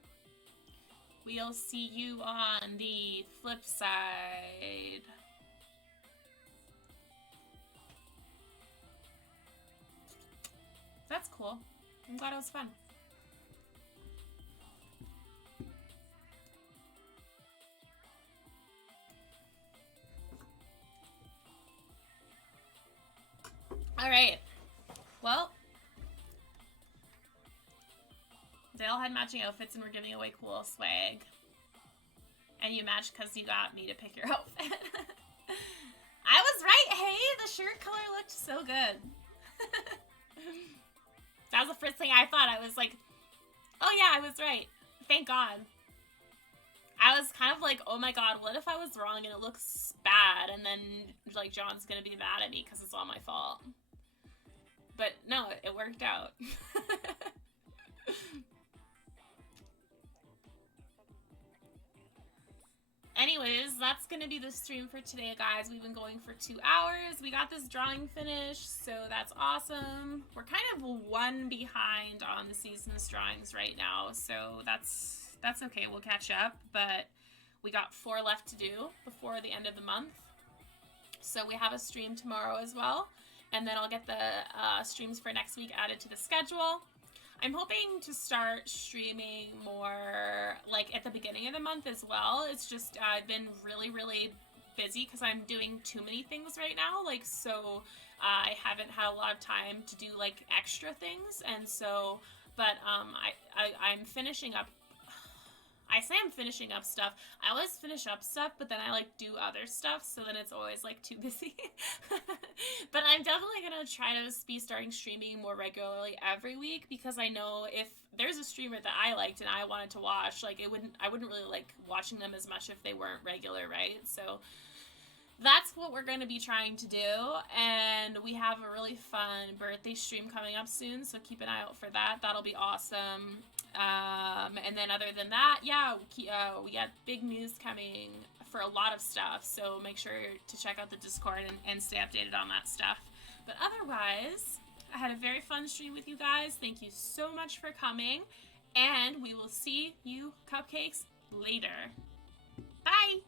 We'll see you on the flip side. That's cool. I'm glad it was fun. All right. Well, they all had matching outfits and were giving away cool swag. And you matched because you got me to pick your outfit. I was right, hey? The shirt color looked so good. That was the first thing I thought. I was like, oh yeah, I was right. Thank God. I was kind of like, oh my God, what if I was wrong and it looks bad? And then, like, John's gonna be mad at me because it's all my fault. But no, it worked out. Anyways, that's gonna be the stream for today, guys. We've been going for 2 hours. We got this drawing finished, so that's awesome. We're kind of 1 behind on the season's drawings right now, so that's okay. We'll catch up, but we got 4 left to do before the end of the month. So we have a stream tomorrow as well, and then I'll get the streams for next week added to the schedule. I'm hoping to start streaming more like at the beginning of the month as well. It's just I've been really, really busy because I'm doing too many things right now. Like, so I haven't had a lot of time to do like extra things. And so, but I'm finishing up I say I'm finishing up stuff. I always finish up stuff, but then I like do other stuff, so then it's always like too busy. But I'm definitely gonna try to be starting streaming more regularly every week, because I know if there's a streamer that I liked and I wanted to watch, like I wouldn't really like watching them as much if they weren't regular, right? So that's what we're going to be trying to do, and we have a really fun birthday stream coming up soon, so keep an eye out for that. That'll be awesome. And then other than that, yeah, we got big news coming for a lot of stuff, so make sure to check out the Discord and stay updated on that stuff. But otherwise, I had a very fun stream with you guys. Thank you so much for coming, and we will see you cupcakes later. Bye!